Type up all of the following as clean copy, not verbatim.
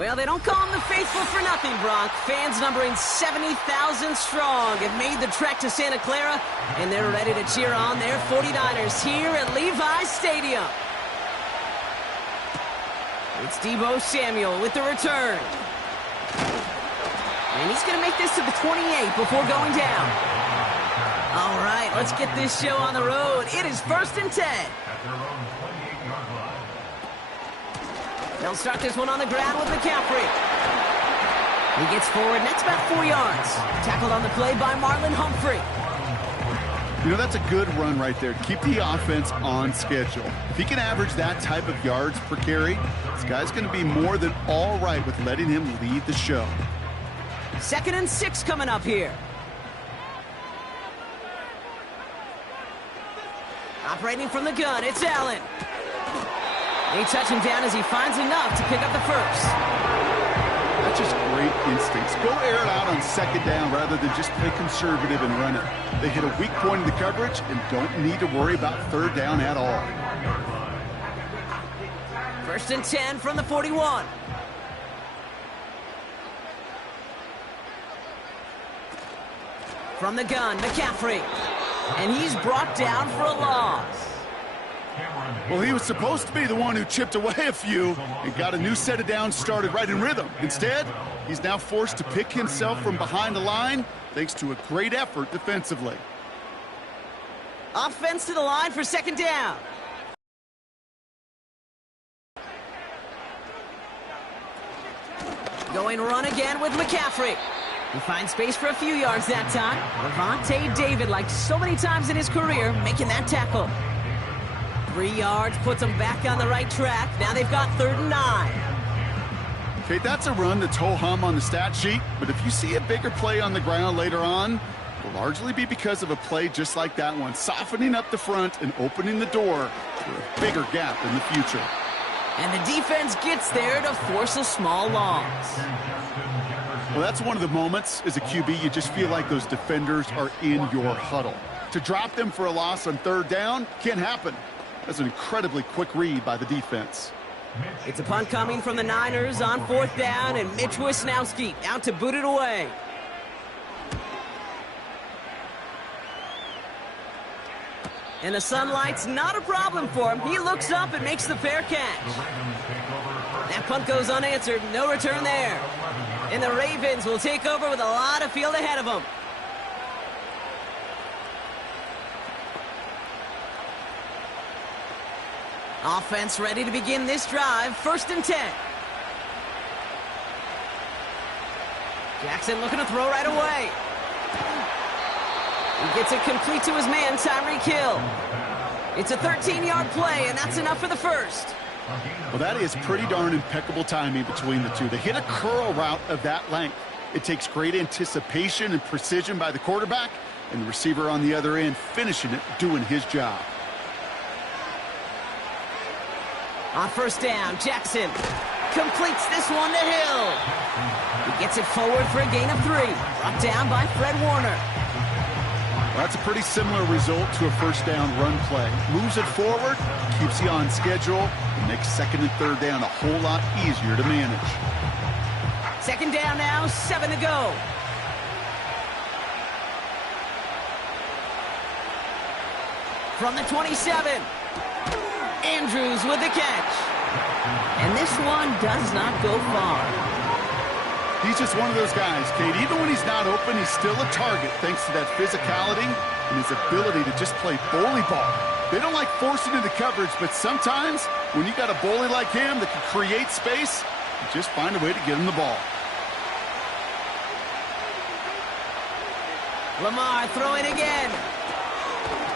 Well, they don't call them the faithful for nothing, Bronk. Fans numbering 70,000 strong have made the trek to Santa Clara, and they're ready to cheer on their 49ers here at Levi's Stadium. It's Deebo Samuel with the return. And he's going to make this to the 28 before going down. All right, let's get this show on the road. It is 1st and 10. They'll start this one on the ground with McCaffrey. He gets forward, and that's about 4 yards. Tackled on the play by Marlon Humphrey. You know, that's a good run right there to keep the offense on schedule. If he can average that type of yards per carry, this guy's going to be more than all right with letting him lead the show. 2nd and 6 coming up here. Operating from the gun, it's Allen. They touch him down as he finds enough to pick up the first. That's just great instincts. Go air it out on 2nd down rather than just play conservative and run it. They hit a weak point in the coverage and don't need to worry about 3rd down at all. 1st and 10 from the 41. From the gun, McCaffrey. And he's brought down for a loss. Well, he was supposed to be the one who chipped away a few and got a new set of downs started right in rhythm. Instead, he's now forced to pick himself from behind the line thanks to a great effort defensively. Offense to the line for 2nd down. Going run again with McCaffrey. He finds space for a few yards that time. Levante David, like so many times in his career, making that tackle. 3 yards puts them back on the right track. Now they've got 3rd and 9. Okay, that's a run that's ho-hum on the stat sheet, but if you see a bigger play on the ground later on, it'll largely be because of a play just like that one, softening up the front and opening the door for a bigger gap in the future. And the defense gets there to force a small loss. Well, that's one of the moments as a QB, you just feel like those defenders are in your huddle. To drop them for a loss on 3rd down can't happen. That's an incredibly quick read by the defense. It's a punt coming from the Niners on 4th down, and Mitch Wisnowski out to boot it away. And the sunlight's not a problem for him. He looks up and makes the fair catch. That punt goes unanswered. No return there. And the Ravens will take over with a lot of field ahead of them. Offense ready to begin this drive. 1st and 10. Jackson looking to throw right away. He gets it complete to his man, Tyreek Hill. It's a 13-yard play, and that's enough for the first. Well, that is pretty darn impeccable timing between the two. They hit a curl route of that length. It takes great anticipation and precision by the quarterback, and the receiver on the other end finishing it, doing his job. On 1st down, Jackson completes this one to Hill. He gets it forward for a gain of 3. Brought down by Fred Warner. Well, that's a pretty similar result to a 1st down run play. Moves it forward, keeps you on schedule, and makes 2nd and 3rd down a whole lot easier to manage. 2nd down now, 7 to go. From the 27. Andrews with the catch. And this one does not go far. He's just one of those guys, Kate. Even when he's not open, he's still a target thanks to that physicality and his ability to just play bully ball. They don't like forcing into coverage, but sometimes when you got a bully like him that can create space, you just find a way to get him the ball. Lamar throwing again.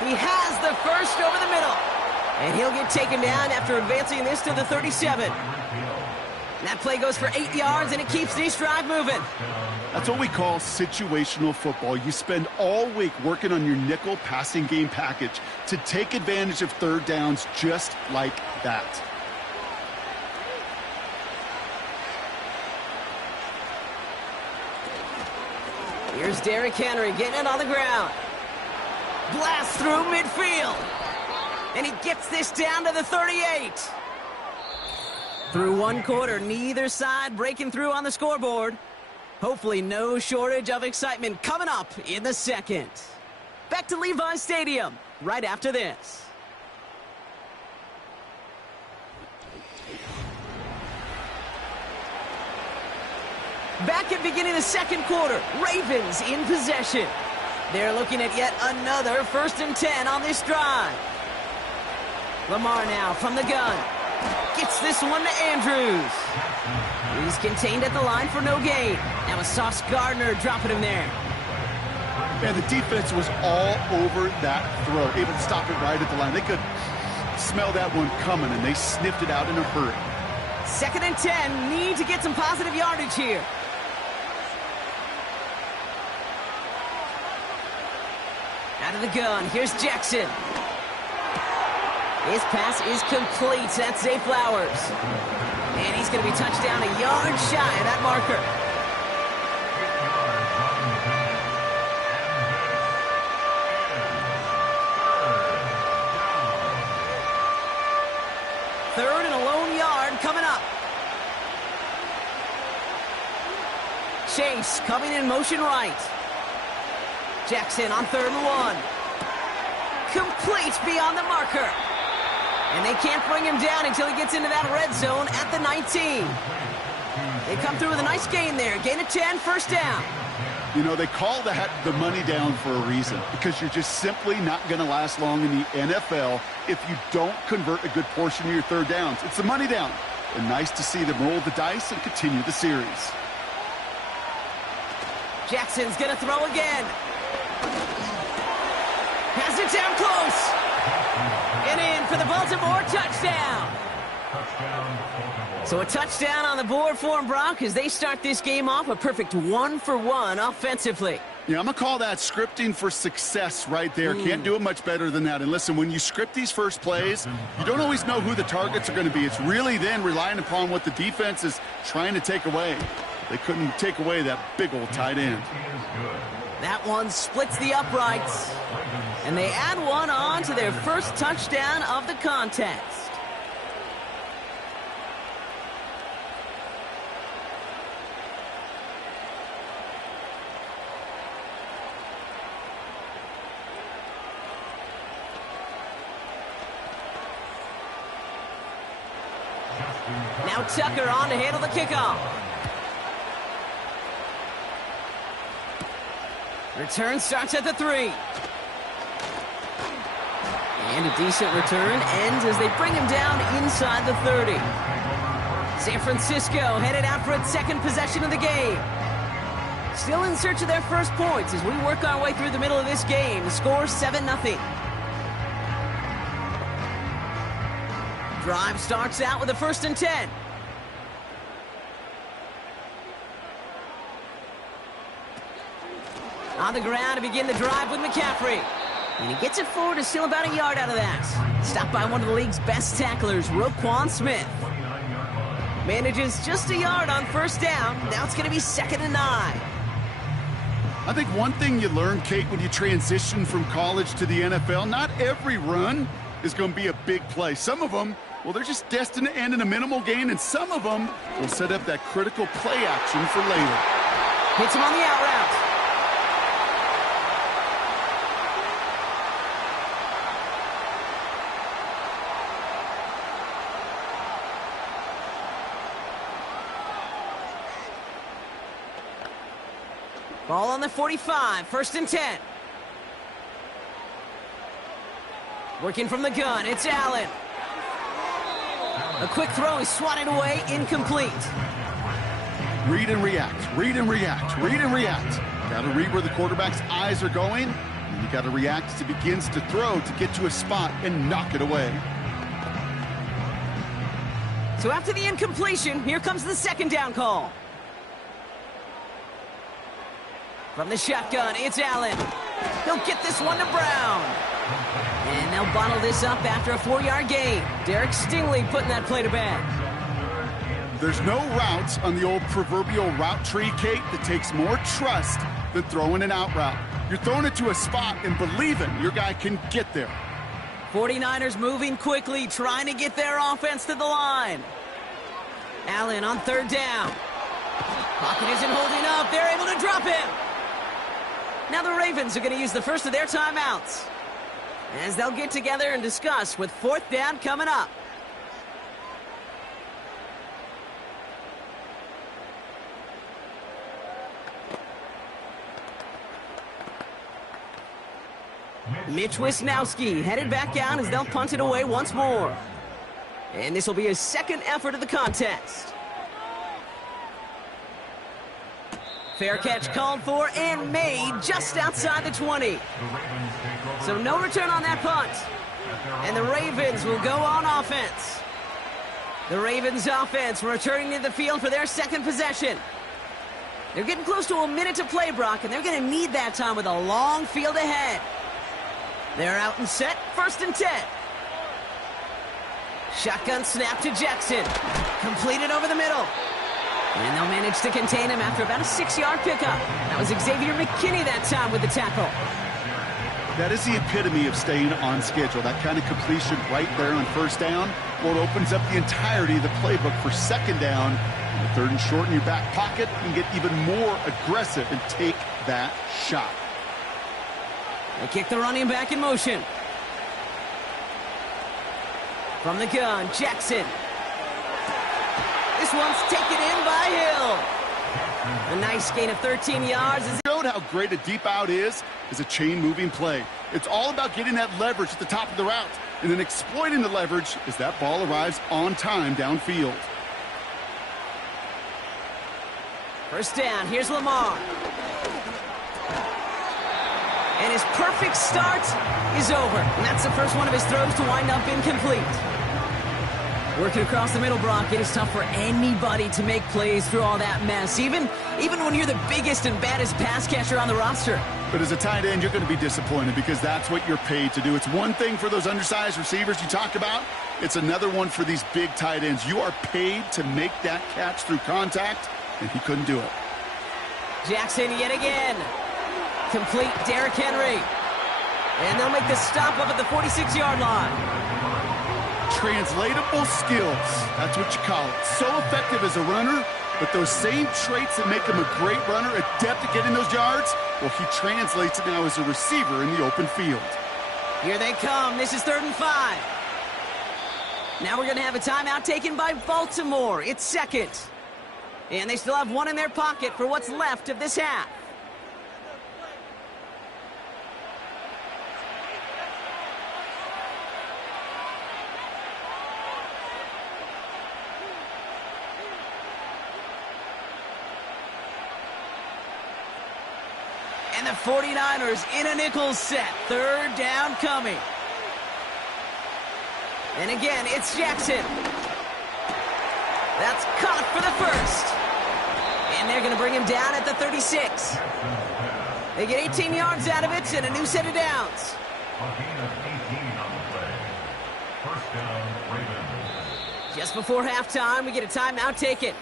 He has the first over the middle. And he'll get taken down after advancing this to the 37. That play goes for 8 yards, and it keeps this drive moving. That's what we call situational football. You spend all week working on your nickel passing game package to take advantage of 3rd downs just like that. Here's Derrick Henry getting it on the ground. Blast through midfield. And he gets this down to the 38. Through one quarter, neither side breaking through on the scoreboard. Hopefully no shortage of excitement coming up in the second. Back to Levi Stadium right after this. Back at beginning of the second quarter, Ravens in possession. They're looking at yet another 1st and 10 on this drive. Lamar now from the gun. Gets this one to Andrews. He's contained at the line for no gain. Now a Sauce Gardner dropping him there. And the defense was all over that throw, able to stop it right at the line. They could smell that one coming, and they sniffed it out in a hurry. 2nd and 10, need to get some positive yardage here. Out of the gun, here's Jackson. His pass is complete. That's Zay Flowers. And he's going to be touched down a yard shy of that marker. Third and a lone yard coming up. Chase coming in motion right. Jackson on 3rd and 1. Complete beyond the marker. And they can't bring him down until he gets into that red zone at the 19. They come through with a nice gain there. Gain of 10, 1st down. You know, they call that the money down for a reason, because you're just simply not going to last long in the NFL if you don't convert a good portion of your 3rd downs. It's the money down. And nice to see them roll the dice and continue the series. Jackson's going to throw again. Has it down close. And in for the Baltimore touchdown. So a touchdown on the board for them, Brock, as they start this game off a perfect 1-for-1 offensively. Yeah, I'm going to call that scripting for success right there. Can't do it much better than that. And listen, when you script these first plays, you don't always know who the targets are going to be. It's really then relying upon what the defense is trying to take away. They couldn't take away that big old tight end. That one splits the uprights. And they add one on to their first touchdown of the contest. Now Tucker on to handle the kickoff. Return starts at the 3. And a decent return ends as they bring him down inside the 30. San Francisco headed out for its 2nd possession of the game. Still in search of their first points as we work our way through the middle of this game. The score 7-0. Drive starts out with a 1st and 10. On the ground to begin the drive with McCaffrey. And he gets it forward to steal about a yard out of that. Stopped by one of the league's best tacklers, Roquan Smith. Manages just a yard on 1st down. Now it's going to be 2nd and 9. I think one thing you learn, Kate, when you transition from college to the NFL, not every run is going to be a big play. Some of them, well, they're just destined to end in a minimal gain, and some of them will set up that critical play action for later. Hits him on the out route. Ball on the 45, 1st and 10. Working from the gun, it's Allen. A quick throw is swatted away, incomplete. Read and react, read and react, read and react. Got to read where the quarterback's eyes are going, and you got to react as he begins to throw to get to a spot and knock it away. So after the incompletion, here comes the 2nd down call. From the shotgun, it's Allen. He'll get this one to Brown. And they'll bottle this up after a 4-yard gain. Derek Stingley putting that play to bed. There's no routes on the old proverbial route tree, Kate, that takes more trust than throwing an out route. You're throwing it to a spot and believing your guy can get there. 49ers moving quickly, trying to get their offense to the line. Allen on third down. Pocket isn't holding up. They're able to drop him. Now the Ravens are going to use the first of their timeouts, as they'll get together and discuss with fourth down coming up. Mitch Wisnowski headed back out as they'll punt it away once more. And this will be his second effort of the contest. Fair catch called for and made just outside the 20. So no return on that punt. And the Ravens will go on offense. The Ravens offense returning to the field for their second possession. They're getting close to a minute to play, Brock, and they're going to need that time with a long field ahead. They're out and set, 1st and 10. Shotgun snap to Jackson. Completed over the middle. And they'll manage to contain him after about a 6-yard pickup. That was Xavier McKinney that time with the tackle. That is the epitome of staying on schedule. That kind of completion right there on first down. Well, it opens up the entirety of the playbook for second down. And the 3rd and short in your back pocket, you can get even more aggressive and take that shot. They kick the running back in motion. From the gun, Jackson. This one's taken in by Hill. A nice gain of 13 yards. Showed how great a deep out is a chain-moving play. It's all about getting that leverage at the top of the route and then exploiting the leverage as that ball arrives on time downfield. First down, here's Lamar. And his perfect start is over. And that's the first one of his throws to wind up incomplete. Working across the middle, Brock, it is tough for anybody to make plays through all that mess, even when you're the biggest and baddest pass catcher on the roster. But as a tight end, you're going to be disappointed because that's what you're paid to do. It's one thing for those undersized receivers you talked about. It's another one for these big tight ends. You are paid to make that catch through contact, and he couldn't do it. Jackson yet again. Complete Derrick Henry. And they'll make the stop up at the 46-yard line. Translatable skills. That's what you call it. So effective as a runner, but those same traits that make him a great runner, adept at getting those yards, well, he translates it now as a receiver in the open field. Here they come. This is 3rd and 5. Now we're going to have a timeout taken by Baltimore. It's 2nd. And they still have one in their pocket for what's left of this half. And the 49ers in a nickel set. 3rd down coming. And again, it's Jackson. That's caught for the first. And they're going to bring him down at the 36. They get 18 yards out of it and a new set of downs. Just before halftime, we get a timeout taken.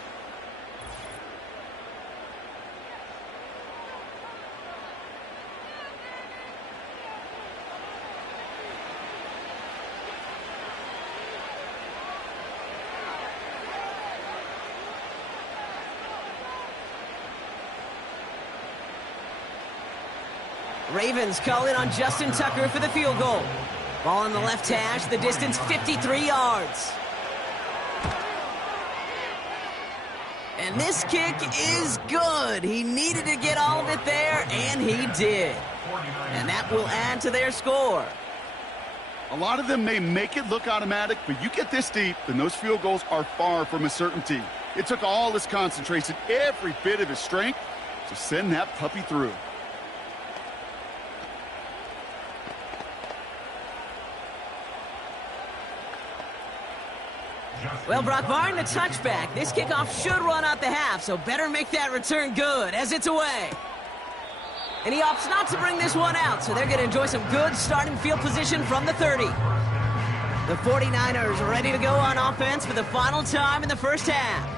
Ravens call in on Justin Tucker for the field goal. Ball on the left hash, the distance 53 yards. And this kick is good. He needed to get all of it there, and he did. And that will add to their score. A lot of them may make it look automatic, but you get this deep, and those field goals are far from a certainty. It took all his concentration, every bit of his strength, to send that puppy through. Well, Brock, barring the touchback, this kickoff should run out the half, so better make that return good as it's away. And he opts not to bring this one out, so they're going to enjoy some good starting field position from the 30. The 49ers are ready to go on offense for the final time in the first half.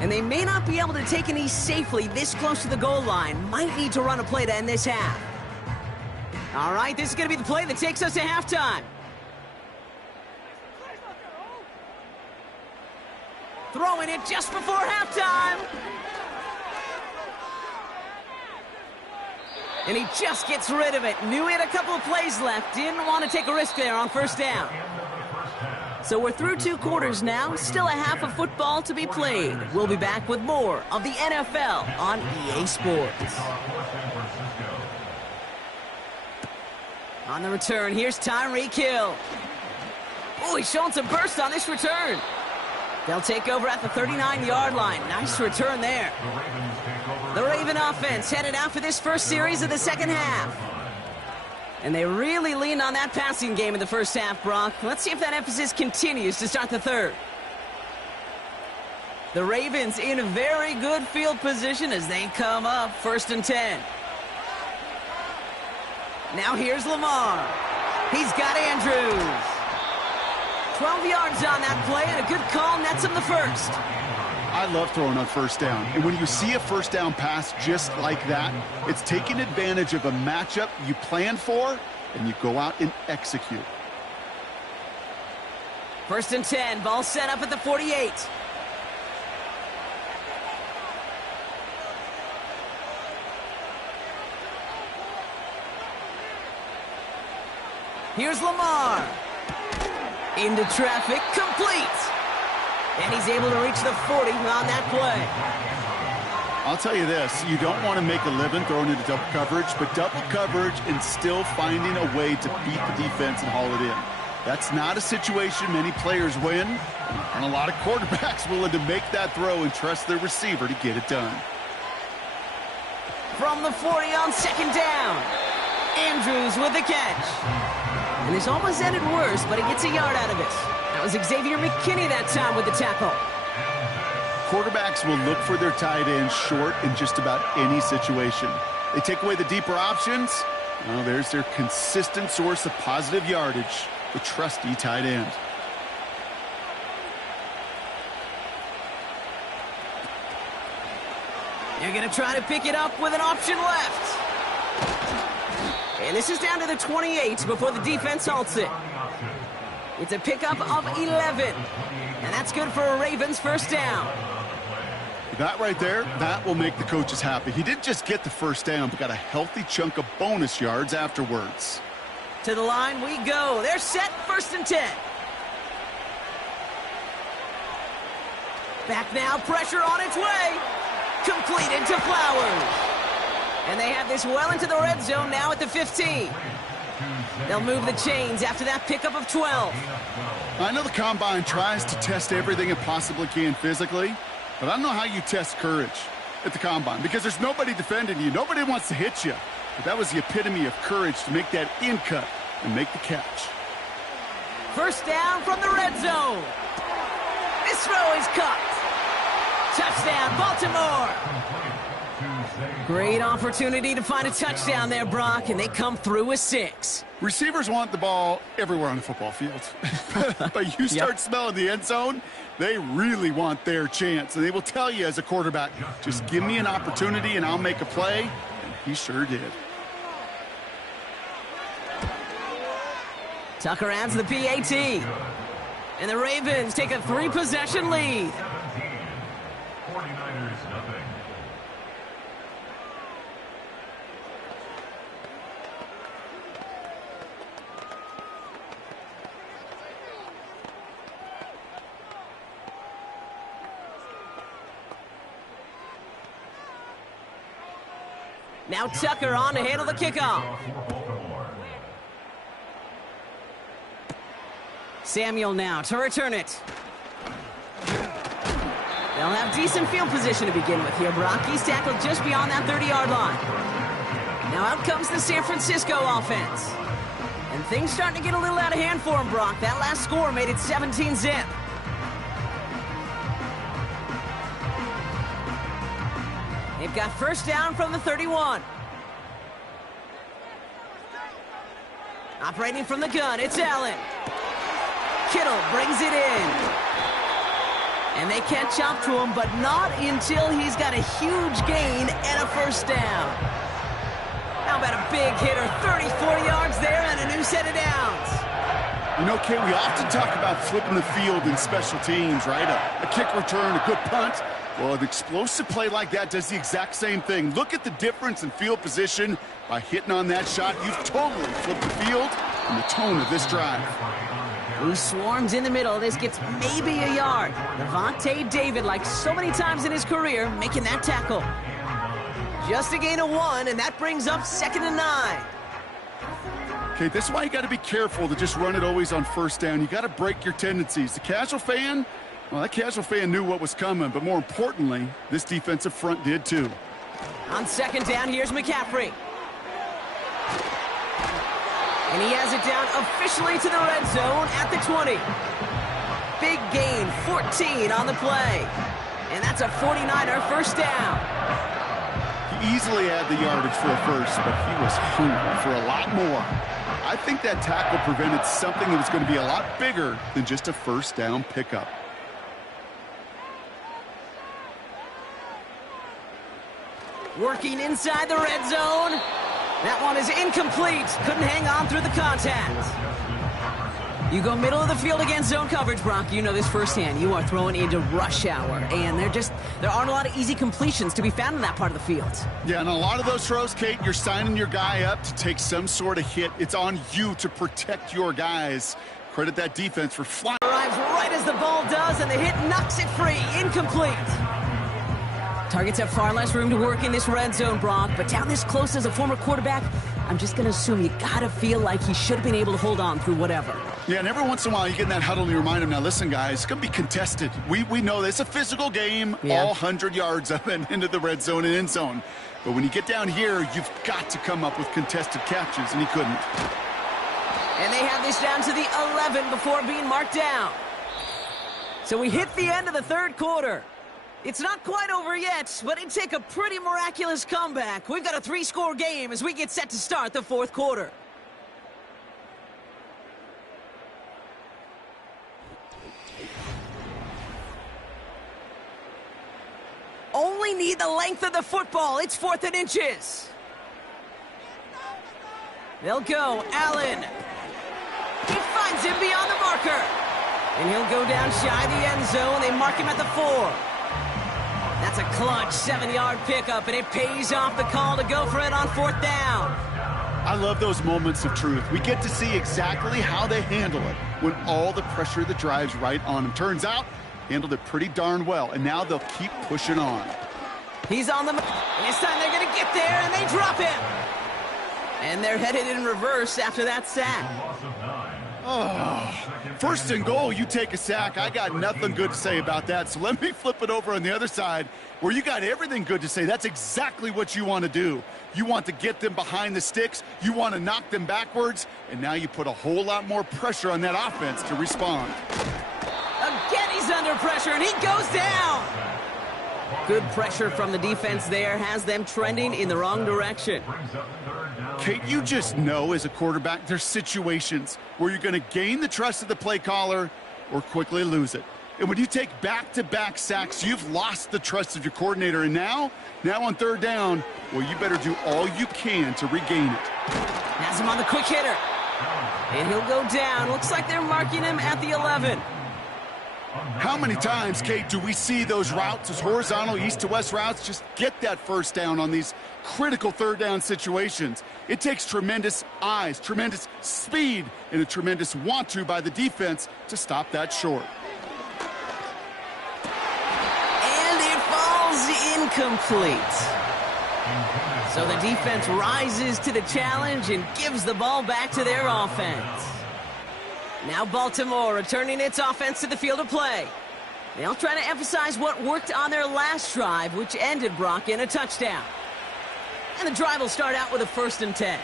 And they may not be able to take a knee safely this close to the goal line. Might need to run a play to end this half. All right, this is going to be the play that takes us to halftime. Throwing it just before halftime. And he just gets rid of it. Knew he had a couple of plays left. Didn't want to take a risk there on first down. So we're through 2 quarters now. Still a half of football to be played. We'll be back with more of the NFL on EA Sports. On the return, here's Tyreek Hill. Oh, he's showing some burst on this return. They'll take over at the 39-yard line. Nice return there. The Raven offense headed out for this first series of the second half. And they really leaned on that passing game in the first half, Brock. Let's see if that emphasis continues to start the third. The Ravens in a very good field position as they come up 1st and 10. Now here's Lamar. He's got Andrews. 12 yards on that play, and a good call nets him the first. I love throwing on first down. And when you see a first down pass just like that, it's taking advantage of a matchup you plan for, and you go out and execute. 1st and 10, ball set up at the 48. Here's Lamar. Into traffic, complete. And he's able to reach the 40 on that play. I'll tell you this, you don't want to make a living throwing into double coverage, but double coverage and still finding a way to beat the defense and haul it in. That's not a situation many players win, and a lot of quarterbacks willing to make that throw and trust their receiver to get it done. From the 40 on 2nd down, Andrews with the catch. And this almost ended worse, but he gets a yard out of it. That was Xavier McKinney that time with the tackle. Quarterbacks will look for their tight end short in just about any situation. They take away the deeper options. Well, there's their consistent source of positive yardage, the trusty tight end. They're going to try to pick it up with an option left. And this is down to the 28 before the defense halts it. It's a pickup of 11. And that's good for a Ravens first down. That right there, that will make the coaches happy. He didn't just get the first down, but got a healthy chunk of bonus yards afterwards. To the line we go. They're set, 1st and 10. Back now, pressure on its way. Completed to Flowers. And they have this well into the red zone now at the 15. They'll move the chains after that pickup of 12. I know the Combine tries to test everything it possibly can physically, but I don't know how you test courage at the Combine because there's nobody defending you. Nobody wants to hit you. But that was the epitome of courage to make that in cut and make the catch. First down from the red zone. This throw is caught. Touchdown, Baltimore. Great opportunity to find a touchdown there, Brock, and they come through with 6. Receivers want the ball everywhere on the football field. But you start smelling the end zone, they really want their chance. And they will tell you as a quarterback, just give me an opportunity and I'll make a play. And he sure did. Tucker adds the PAT. And the Ravens take a 3-possession lead. 49ers nothing. Now Tucker on to handle the kickoff. Samuel now to return it. They'll have decent field position to begin with here, Brock. He's tackled just beyond that 30-yard line. Now out comes the San Francisco offense. And things starting to get a little out of hand for him, Brock. That last score made it 17-zip. They've got first down from the 31. Operating from the gun, it's Allen. Kittle brings it in. And they catch up to him, but not until he's got a huge gain and a first down. How about a big hitter, 34 yards there and a new set of downs. You know, Kay, we often talk about flipping the field in special teams, right? A kick return, a good punt. Well, an explosive play like that does the exact same thing. Look at the difference in field position. By hitting on that shot, you've totally flipped the field and the tone of this drive. Who swarms in the middle? This gets maybe a yard. Levante David, like so many times in his career, making that tackle. Just a gain of 1, and that brings up 2nd and 9. Okay, this is why you got to be careful to just run it always on first down. You got to break your tendencies. The casual fan, well, that casual fan knew what was coming, but more importantly, this defensive front did too. On 2nd down, here's McCaffrey. And he has it down officially to the red zone at the 20. Big gain, 14 on the play. And that's a 49er first down. He easily had the yardage for a first, but he was hungry for a lot more. I think that tackle prevented something that was going to be a lot bigger than just a first down pickup. Working inside the red zone. That one is incomplete. Couldn't hang on through the contact. You go middle of the field against zone coverage, Brock. You know this firsthand. You are throwing into rush hour, and there aren't a lot of easy completions to be found in that part of the field. Yeah, and a lot of those throws, Kate, you're signing your guy up to take some sort of hit. It's on you to protect your guys. Credit that defense for flying. Arrives right as the ball does, and the hit knocks it free. Incomplete. Targets have far less room to work in this red zone, Brock, but down this close as a former quarterback, I'm just going to assume you got to feel like he should have been able to hold on through whatever. Yeah, and every once in a while you get in that huddle and you remind him, now listen, guys, it's going to be contested. We know this. It's a physical game, all 100 yards up and into the red zone and end zone. But when you get down here, you've got to come up with contested catches, and he couldn't. And they have this down to the 11 before being marked down. So we hit the end of the third quarter. It's not quite over yet, but it'd take a pretty miraculous comeback. We've got a 3-score game as we get set to start the fourth quarter. Only need the length of the football. It's 4th and inches. They'll go. Allen. He finds him beyond the marker. And he'll go down shy of the end zone. They mark him at the 4. That's a clutch 7-yard pickup, and it pays off the call to go for it on 4th down. I love those moments of truth. We get to see exactly how they handle it when all the pressure that drives right on them. Turns out, handled it pretty darn well, and now they'll keep pushing on. He's on the move, and this time they're going to get there, and they drop him. And they're headed in reverse after that sack. Oh, 1st and goal, you take a sack. I got nothing good to say about that. So let me flip it over on the other side where you got everything good to say. That's exactly what you want to do. You want to get them behind the sticks. You want to knock them backwards. And now you put a whole lot more pressure on that offense to respond. Again, he's under pressure, and he goes down. Good pressure from the defense there has them trending in the wrong direction. Kate, you just know as a quarterback there's situations where you're going to gain the trust of the play caller or quickly lose it. And when you take back-to-back sacks, you've lost the trust of your coordinator. And now on 3rd down, well, you better do all you can to regain it. Has him on the quick hitter. And he'll go down. Looks like they're marking him at the 11. How many times, Kate, do we see those routes, those horizontal east-to-west routes, just get that first down on these critical 3rd down situations? It takes tremendous eyes, tremendous speed, and a tremendous want-to by the defense to stop that short. And it falls incomplete. So the defense rises to the challenge and gives the ball back to their offense. Now Baltimore returning its offense to the field of play. They'll try to emphasize what worked on their last drive, which ended, Brock, in a touchdown. And the drive will start out with a 1st and 10.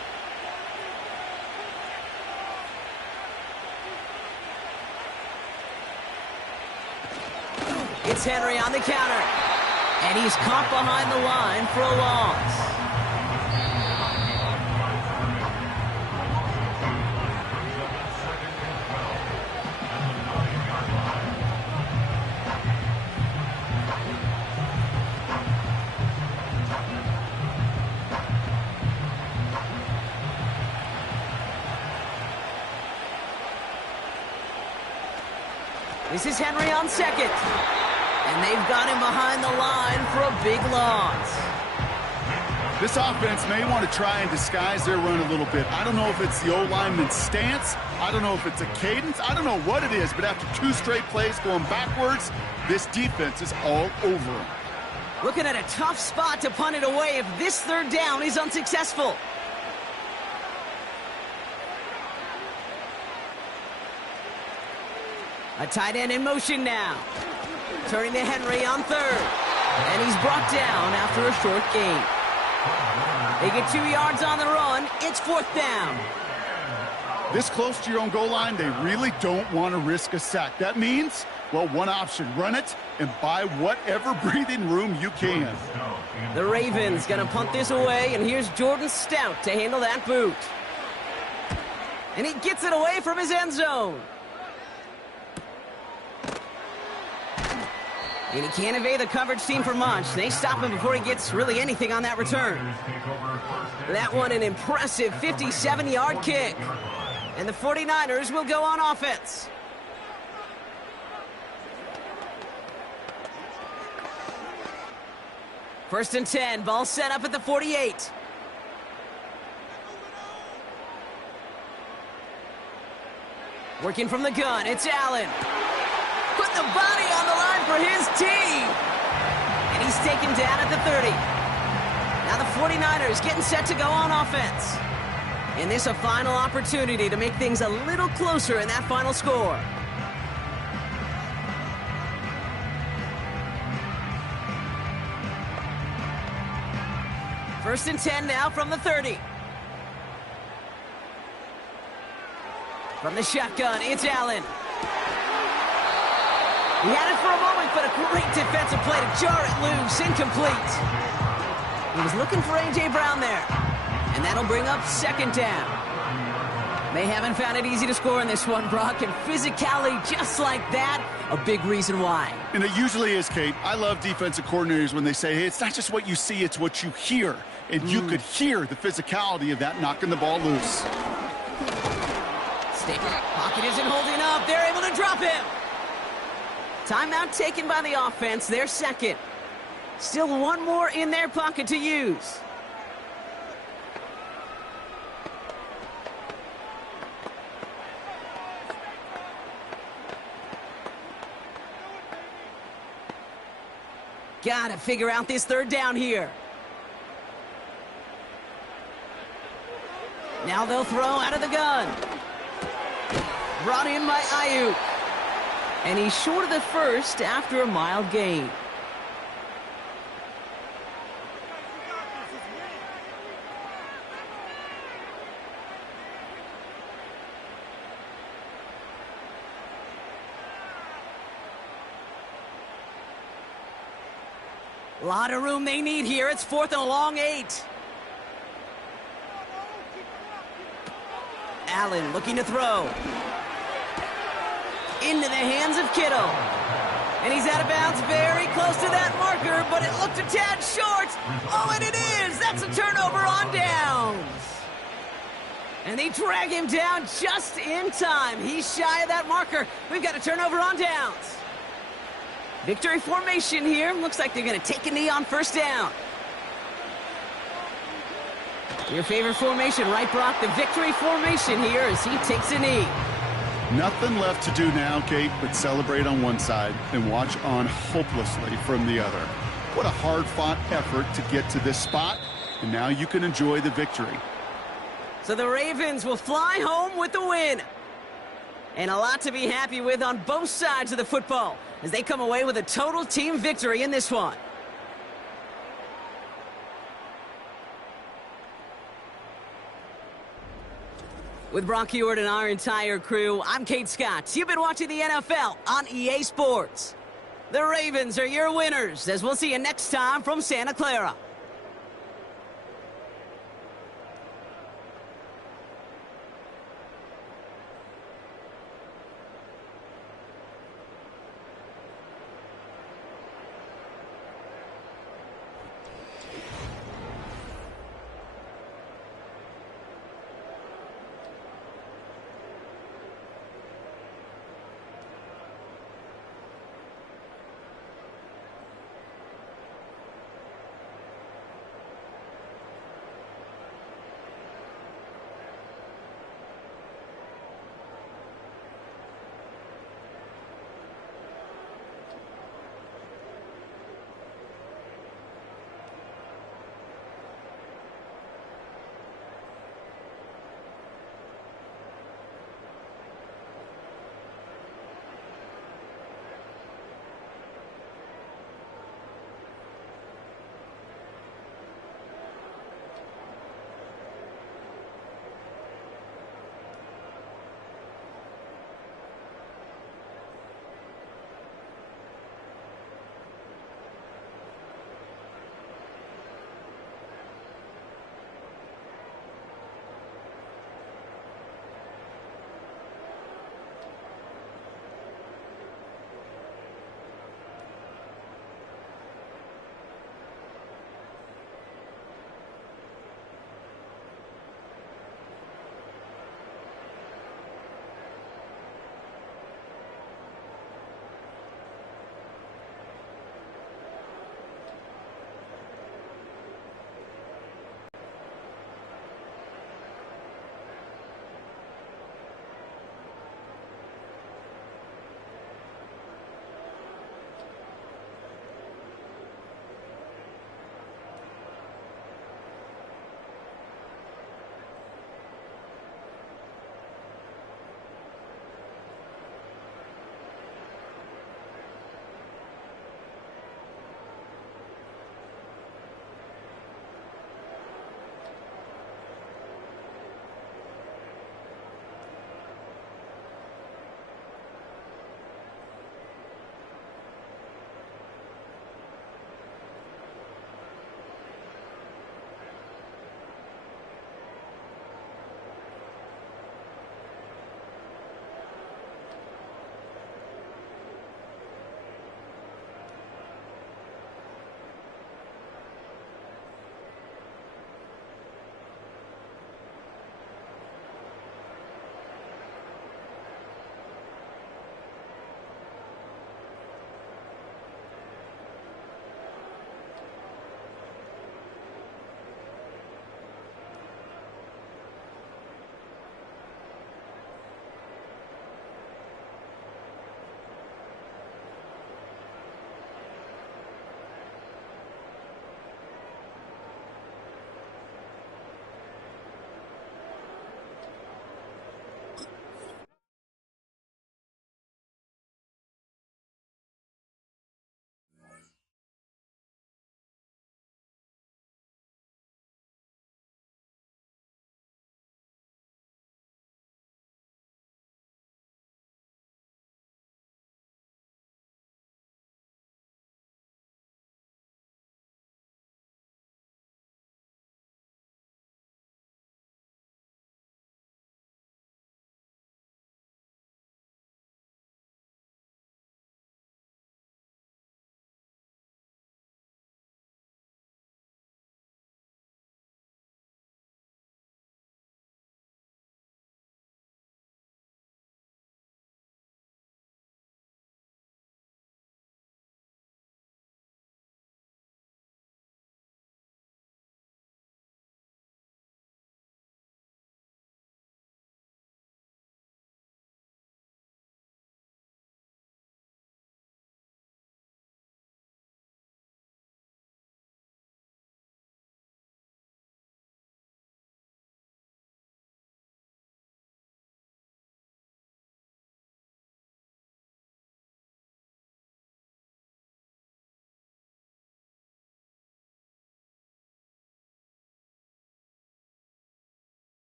It's Henry on the counter. And he's caught behind the line for a loss. This is Henry on second. And they've got him behind the line for a big loss. This offense may want to try and disguise their run a little bit. I don't know if it's the O-lineman's stance. I don't know if it's a cadence. I don't know what it is, but after 2 straight plays going backwards, this defense is all over them. Looking at a tough spot to punt it away if this third down is unsuccessful. A tight end in motion now. Turning to Henry on third. And he's brought down after a short gain. They get 2 yards on the run. It's 4th down. This close to your own goal line, they really don't want to risk a sack. That means, well, one option, run it and buy whatever breathing room you can. The Ravens going to punt this away, and here's Jordan Stout to handle that boot. And he gets it away from his end zone. And he can't evade the coverage team for much. They stop him before he gets really anything on that return. That one an impressive 57-yard kick. And the 49ers will go on offense. First and 10, ball set up at the 48. Working from the gun, it's Allen. Putting the body on the line for his team. And he's taken down at the 30. Now the 49ers getting set to go on offense. And this a final opportunity to make things a little closer in that final score. First and 10 now from the 30. From the shotgun, it's Allen. He had it for a moment, but a great defensive play to jar it loose. Incomplete. He was looking for A.J. Brown there. And that'll bring up 2nd down. They haven't found it easy to score in this one, Brock. And physicality just like that, a big reason why. And it usually is, Kate. I love defensive coordinators when they say, hey, it's not just what you see, it's what you hear. And you could hear the physicality of that knocking the ball loose. Pocket isn't holding up. They're able to drop him. Timeout taken by the offense. Their second. Still one more in their pocket to use. Gotta figure out this 3rd down here. Now they'll throw out of the gun. Brought in by Ayuk. And he's short of the first after a mild gain. A lot of room they need here. It's 4th and a long 8. Allen looking to throw. Into the hands of Kittle. And he's out of bounds very close to that marker, but it looked a tad short. Oh, and it is! That's a turnover on downs. And they drag him down just in time. He's shy of that marker. We've got a turnover on downs. Victory formation here. Looks like they're going to take a knee on 1st down. Your favorite formation, right, Brock? The victory formation here as he takes a knee. Nothing left to do now, Kate, but celebrate on one side and watch on hopelessly from the other. What a hard-fought effort to get to this spot, and now you can enjoy the victory. So the Ravens will fly home with the win. And a lot to be happy with on both sides of the football as they come away with a total team victory in this one. With Brock Heward and our entire crew, I'm Kate Scott. You've been watching the NFL on EA Sports. The Ravens are your winners, as we'll see you next time from Santa Clara.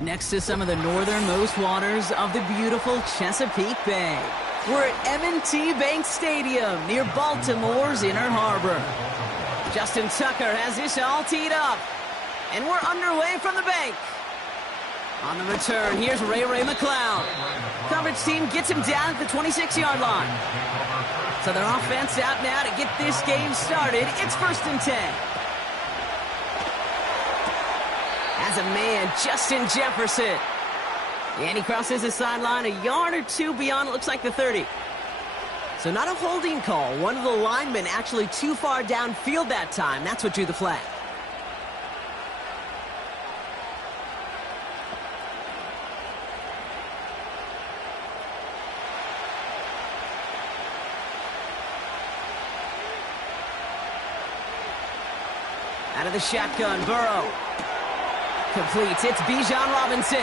Next to some of the northernmost waters of the beautiful Chesapeake Bay, we're at M&T Bank Stadium near Baltimore's Inner Harbor. Justin Tucker has this all teed up, and we're underway from the bank. On the return, here's Ray McLeod. Coverage team gets him down at the 26-yard line. So their offense out now to get this game started. It's 1st and 10. As a man, Justin Jefferson. And he crosses the sideline a yard or two beyond, it looks like the 30. So not a holding call. One of the linemen actually too far downfield that time. That's what drew the flag. Out of the shotgun, Burrow. Completes. It's Bijan Robinson.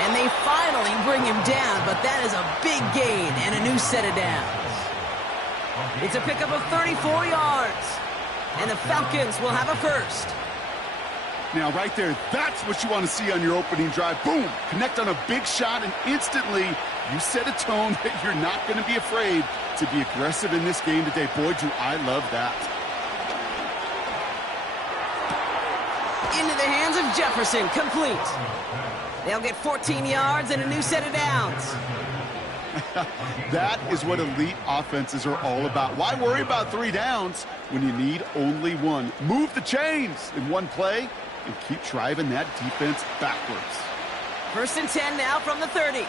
And they finally bring him down, but that is a big gain and a new set of downs. It's a pickup of 34 yards. And the Falcons will have a first. Now, right there, that's what you want to see on your opening drive. Boom! Connect on a big shot, and instantly you set a tone that you're not going to be afraid to be aggressive in this game today. Boy, do I love that. Into the hands of Jefferson, complete. They'll get 14 yards and a new set of downs. That is what elite offenses are all about. Why worry about 3 downs when you need only 1? Move the chains in one play and keep driving that defense backwards. 1st and 10 now from the 30.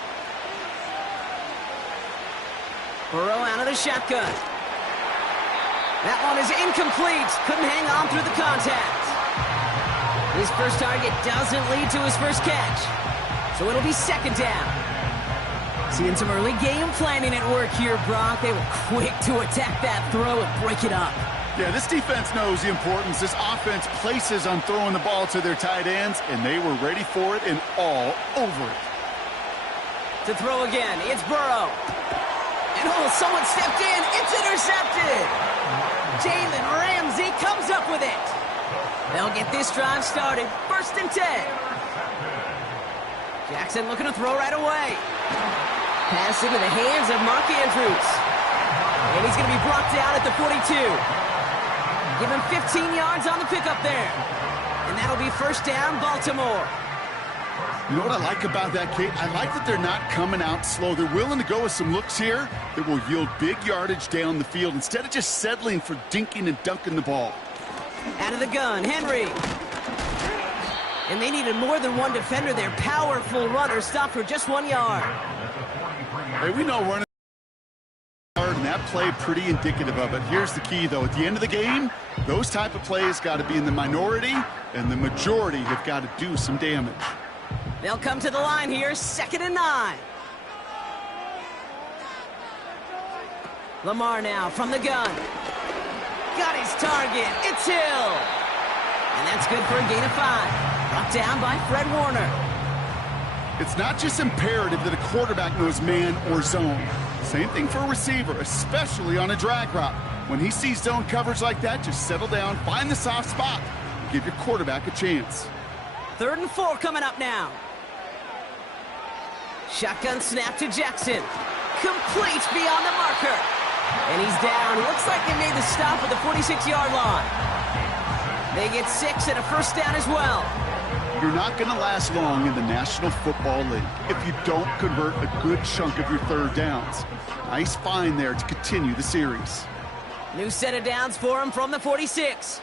Burrow out of the shotgun. That one is incomplete. Couldn't hang on through the contact. His first target doesn't lead to his first catch. So it'll be 2nd down. Seeing some early game planning at work here, Brock. They were quick to attack that throw and break it up. Yeah, this defense knows the importance this offense places on throwing the ball to their tight ends, and they were ready for it and all over it. To throw again, it's Burrow. And someone stepped in. It's intercepted. Jalen Ramsey comes up with it. They'll get this drive started. 1st and 10. Jackson looking to throw right away. Pass into the hands of Mark Andrews. And he's going to be brought down at the 42. Give him 15 yards on the pickup there. And that'll be 1st down, Baltimore. You know what I like about that, Kate? I like that they're not coming out slow. They're willing to go with some looks here that will yield big yardage down the field instead of just settling for dinking and dunking the ball. Out of the gun, Henry. And they needed more than one defender. Their powerful runner stopped for just 1 yard. Hey, we know running hard, and that play pretty indicative of it. Here's the key, though. At the end of the game, those type of plays got to be in the minority, and the majority have got to do some damage. They'll come to the line here, 2nd and 9. Lamar now from the gun. Got his target. It's Hill. And that's good for a gain of 5. Brought down by Fred Warner. It's not just imperative that a quarterback knows man or zone. Same thing for a receiver, especially on a drag route. When he sees zone coverage like that, just settle down, find the soft spot, and give your quarterback a chance. 3rd and 4 coming up now. Shotgun snap to Jackson. Complete beyond the marker. And he's down. Looks like they made the stop at the 46-yard line. They get 6 and a 1st down as well. You're not going to last long in the National Football League if you don't convert a good chunk of your 3rd downs. Nice find there to continue the series. New set of downs for him from the 46.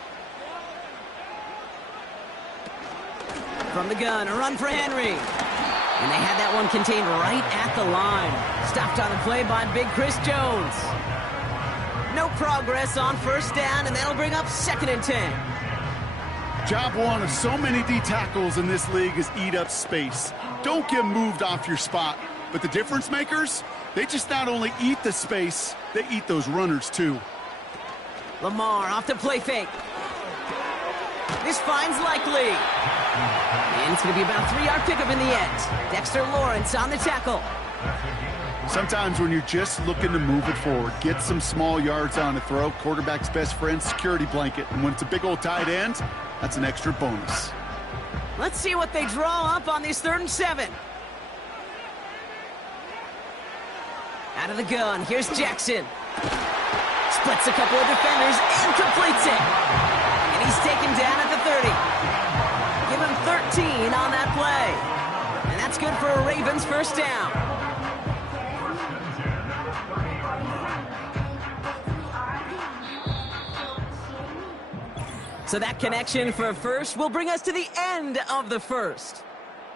From the gun, a run for Henry. And they had that one contained right at the line. Stopped on the play by Big Chris Jones. No progress on 1st down, and that'll bring up 2nd and 10. Job one of so many D tackles in this league is eat up space. Don't get moved off your spot. But the difference makers, they just not only eat the space, they eat those runners too. Lamar off the play fake. This finds Likely. And it's going to be about a 3-yard pickup in the end. Dexter Lawrence on the tackle. Sometimes when you're just looking to move it forward, get some small yards on a throw, quarterback's best friend, security blanket. And when it's a big old tight end, that's an extra bonus. Let's see what they draw up on this 3rd and 7. Out of the gun, here's Jackson. Splits a couple of defenders and completes it. And he's taken down at the 30. Give him 13 on that play. And that's good for a Ravens first down. So that connection for first will bring us to the end of the first.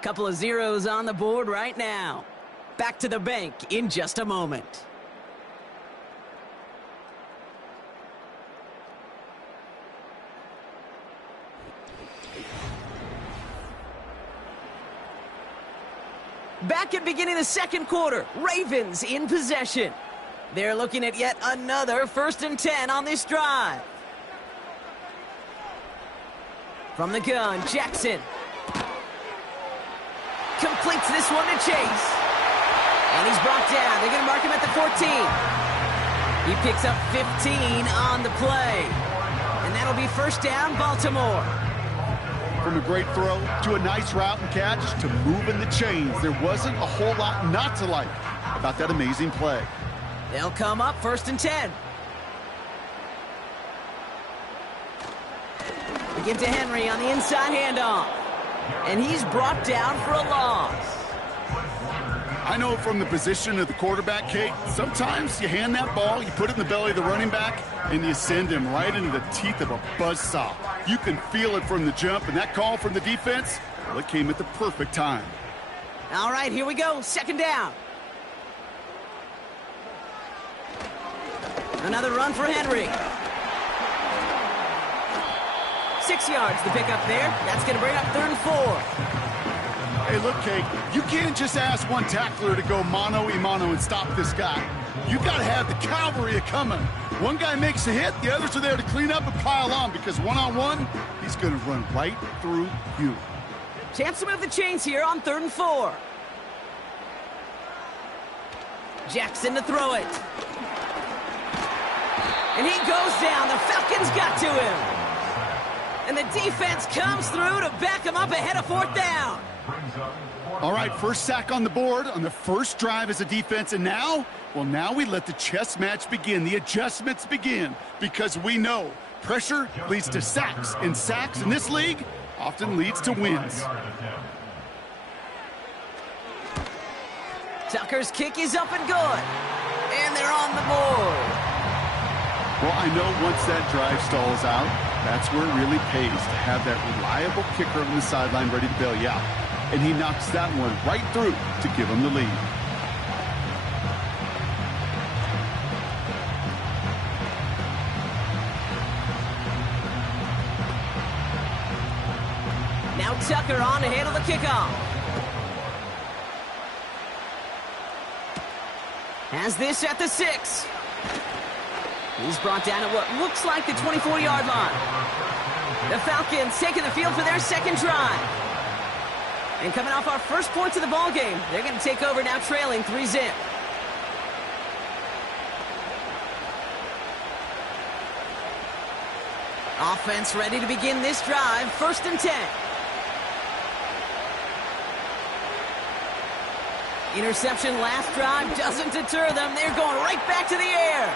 Couple of zeros on the board right now. Back to the bank in just a moment. Back at beginning of the second quarter, Ravens in possession. They're looking at yet another 1st and 10 on this drive. From the gun, Jackson completes this one to Chase. And he's brought down. They're going to mark him at the 14. He picks up 15 on the play. And that'll be first down, Baltimore. From a great throw to a nice route and catch to moving the chains, there wasn't a whole lot not to like about that amazing play. They'll come up 1st and 10. We give to Henry on the inside handoff. And he's brought down for a loss. I know from the position of the quarterback, Kate, sometimes you hand that ball, you put it in the belly of the running back, and you send him right into the teeth of a buzzsaw. You can feel it from the jump, and that call from the defense, well, it came at the perfect time. All right, here we go. 2nd down. Another run for Henry. 6 yards to pick up there. That's going to bring up 3rd and 4. Hey, look, Kate, you can't just ask one tackler to go mano-a-mano and stop this guy. You got to have the cavalry coming. One guy makes a hit, the others are there to clean up and pile on because one-on-one, he's going to run right through you. Chance to move the chains here on 3rd and 4. Jackson to throw it. And he goes down. The Falcons got to him. And the defense comes through to back him up ahead of 4th down. All right, first sack on the board on the first drive as a defense. And now, well, now we let the chess match begin. The adjustments begin because we know pressure leads to sacks. And sacks in this league often leads to wins. Tucker's kick is up and good. And they're on the board. Well, I know once that drive stalls out, that's where it really pays to have that reliable kicker on the sideline ready to bail you out. And he knocks that one right through to give him the lead. Now Tucker on to handle the kickoff. Has this at the 6. He's brought down at what looks like the 24-yard line. The Falcons taking the field for their 2nd drive. And coming off our first points of the ball game, they're going to take over now trailing 3-zip. Offense ready to begin this drive, 1st and 10. Interception last drive doesn't deter them. They're going right back to the air.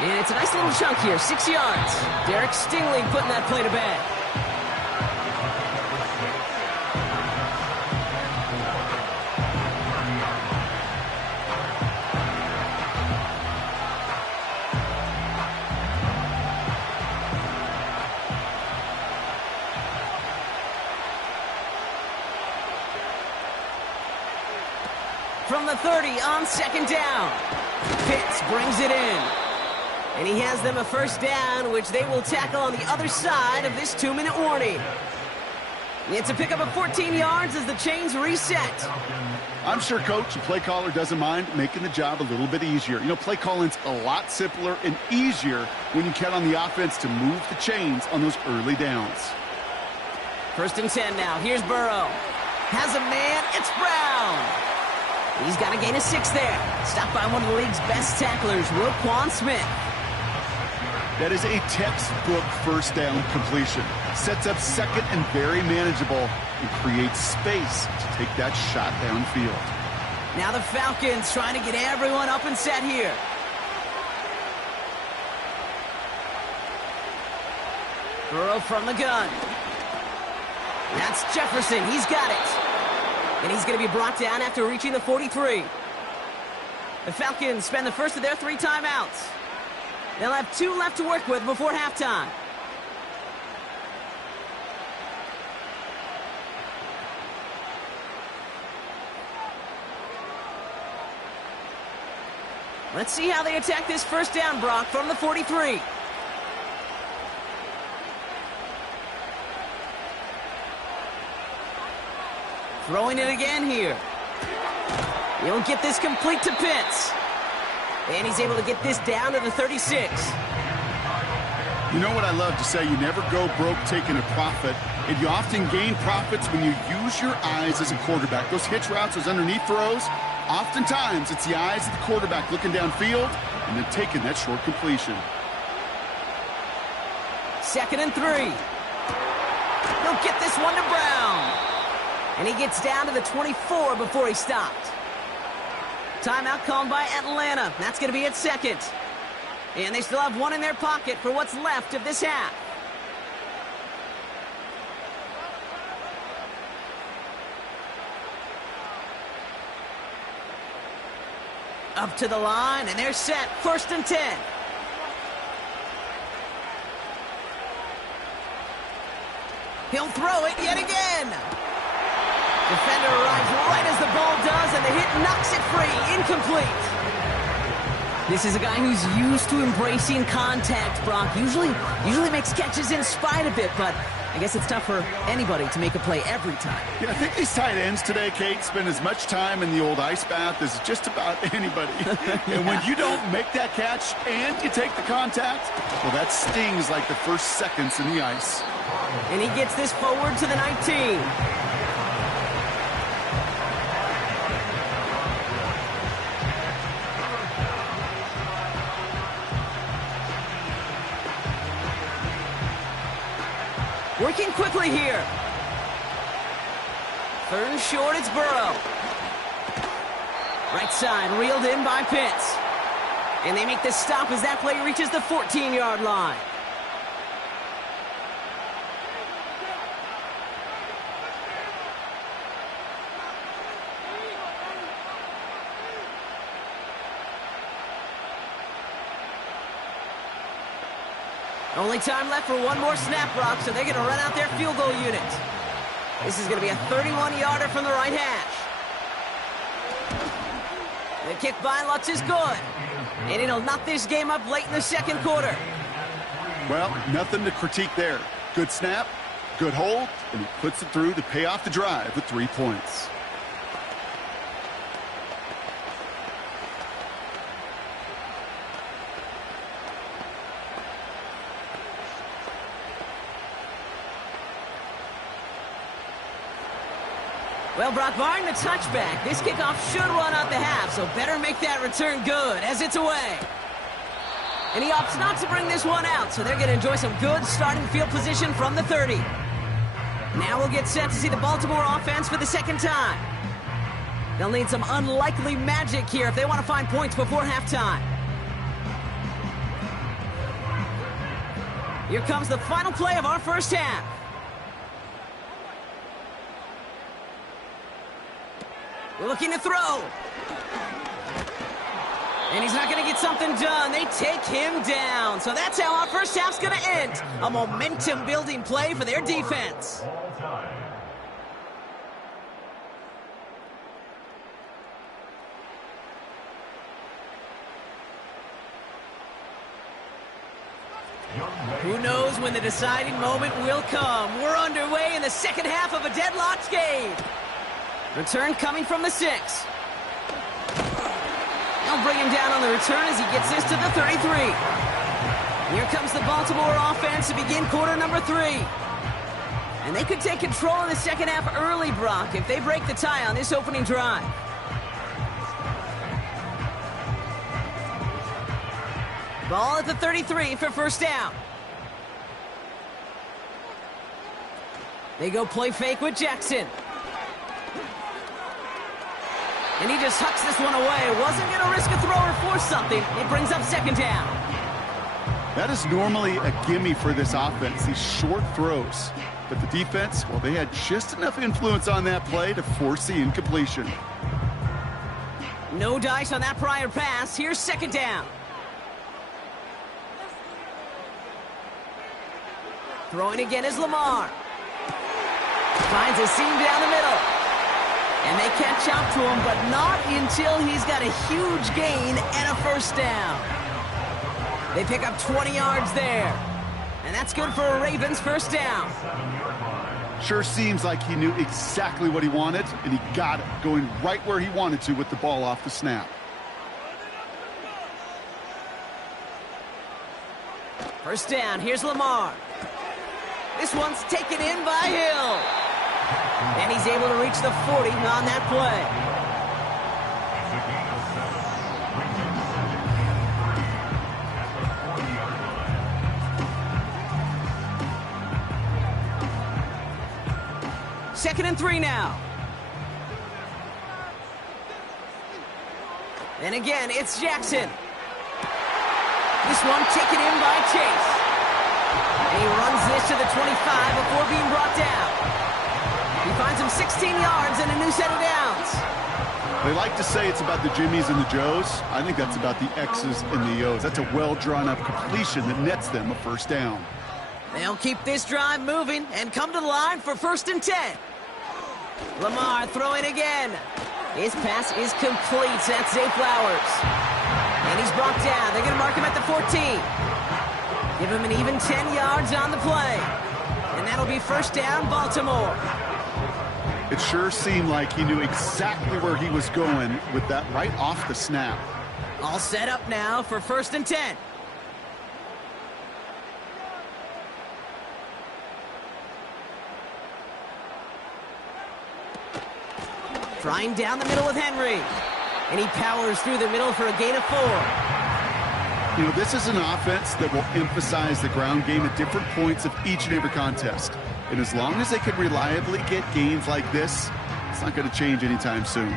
And it's a nice little chunk here, 6 yards. Derek Stingley putting that play to bed. From the 30 on 2nd down. Pitts brings it in. And he has them a first down, which they will tackle on the other side of this 2-minute warning. It's a pickup of 14 yards as the chains reset. I'm sure Coach and play caller doesn't mind making the job a little bit easier. You know, play calling's a lot simpler and easier when you count on the offense to move the chains on those early downs. 1st and 10 now. Here's Burrow. Has a man. It's Brown. He's got a gain of 6 there. Stopped by one of the league's best tacklers, Roquan Smith. That is a textbook first down completion. Sets up second and very manageable and creates space to take that shot downfield. Now the Falcons trying to get everyone up and set here. Burrow from the gun. That's Jefferson. He's got it. And he's going to be brought down after reaching the 43. The Falcons spend the first of their 3 timeouts. They'll have 2 left to work with before halftime. Let's see how they attack this first down, Brock, from the 43. Throwing it again here. He'll get this complete to Pitts. And he's able to get this down to the 36. You know what I love to say? You never go broke taking a profit. And you often gain profits when you use your eyes as a quarterback. Those hitch routes, those underneath throws, oftentimes it's the eyes of the quarterback looking downfield and then taking that short completion. 2nd and 3. He'll get this one to Brown. And he gets down to the 24 before he stopped. Timeout called by Atlanta. That's going to be its 2nd. And they still have 1 in their pocket for what's left of this half. Up to the line, and they're set. 1st and 10. He'll throw it yet again. Defender arrives right as the ball does, and the hit knocks it free. Incomplete. This is a guy who's used to embracing contact, Brock. Usually makes catches in spite of it, but I guess it's tough for anybody to make a play every time. Yeah, I think these tight ends today, Kate, spend as much time in the old ice bath as just about anybody. And when you don't make that catch and you take the contact, well, that stings like the first seconds in the ice. And he gets this forward to the 19. Working quickly here. 3rd and short, it's Burrow. Right side, reeled in by Pitts. And they make the stop as that play reaches the 14-yard line. Only time left for 1 more snap, Brock, so they're going to run out their field goal unit. This is going to be a 31-yarder from the right hash. The kick by Lutz is good. And it'll knock this game up late in the 2nd quarter. Well, nothing to critique there. Good snap, good hold, and he puts it through to pay off the drive with 3 points. Well, Brock, barring the touchback, this kickoff should run out the half, so better make that return good as it's away. And he opts not to bring this one out, so they're going to enjoy some good starting field position from the 30. Now we'll get set to see the Baltimore offense for the 2nd time. They'll need some unlikely magic here if they want to find points before halftime. Here comes the final play of our first half. Looking to throw. And he's not going to get something done. They take him down. So that's how our first half's going to end. A momentum-building play for their defense. Who knows when the deciding moment will come. We're underway in the second half of a deadlocked game. Return coming from the 6. They'll bring him down on the return as he gets this to the 33. Here comes the Baltimore offense to begin quarter number 3. And they could take control of the second half early, Brock, if they break the tie on this opening drive. Ball at the 33 for first down. They go play fake with Jackson. And he just hucks this one away. Wasn't going to risk a throw or force something. It brings up second down. That is normally a gimme for this offense, these short throws. But the defense, well, they had just enough influence on that play to force the incompletion. No dice on that prior pass. Here's second down. Throwing again is Lamar. Finds a seam down the middle. And they catch up to him, but not until he's got a huge gain and a first down. They pick up 20 yards there. And that's good for a Ravens first down. Sure seems like he knew exactly what he wanted, and he got it, going right where he wanted to with the ball off the snap. First down, here's Lamar. This one's taken in by Hill. And he's able to reach the 40 on that play. Second and 3 now. And again, it's Jackson. This one taken in by Chase. And he runs this to the 25 before being brought down. He finds him 16 yards and a new set of downs. They like to say it's about the Jimmies and the Joes. I think that's about the X's and the O's. That's a well-drawn-up completion that nets them a first down. They'll keep this drive moving and come to the line for first and 10. Lamar throwing again. His pass is complete. That's Zay Flowers. And he's brought down. They're going to mark him at the 14. Give him an even 10 yards on the play. And that'll be first down, Baltimore. It sure seemed like he knew exactly where he was going with that right off the snap. All set up now for first and 10. Trying down the middle with Henry. And he powers through the middle for a gain of 4. You know, this is an offense that will emphasize the ground game at different points of each and every contest. And as long as they can reliably get gains like this, it's not going to change anytime soon.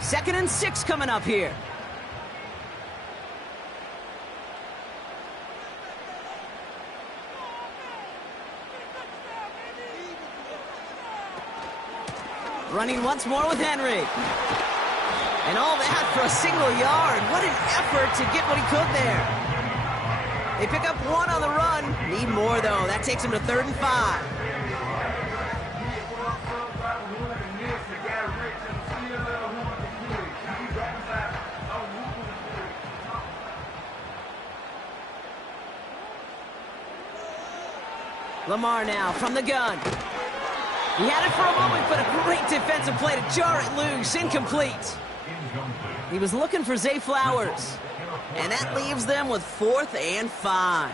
Second and 6 coming up here. Running once more with Henry. And all that for a single yard. What an effort to get what he could there. They pick up 1 on the run. Need more, though. That takes him to 3rd and 5. Lamar now from the gun. He had it for a moment, but a great defensive play to jar it loose. Incomplete. He was looking for Zay Flowers. And that leaves them with 4th and 5.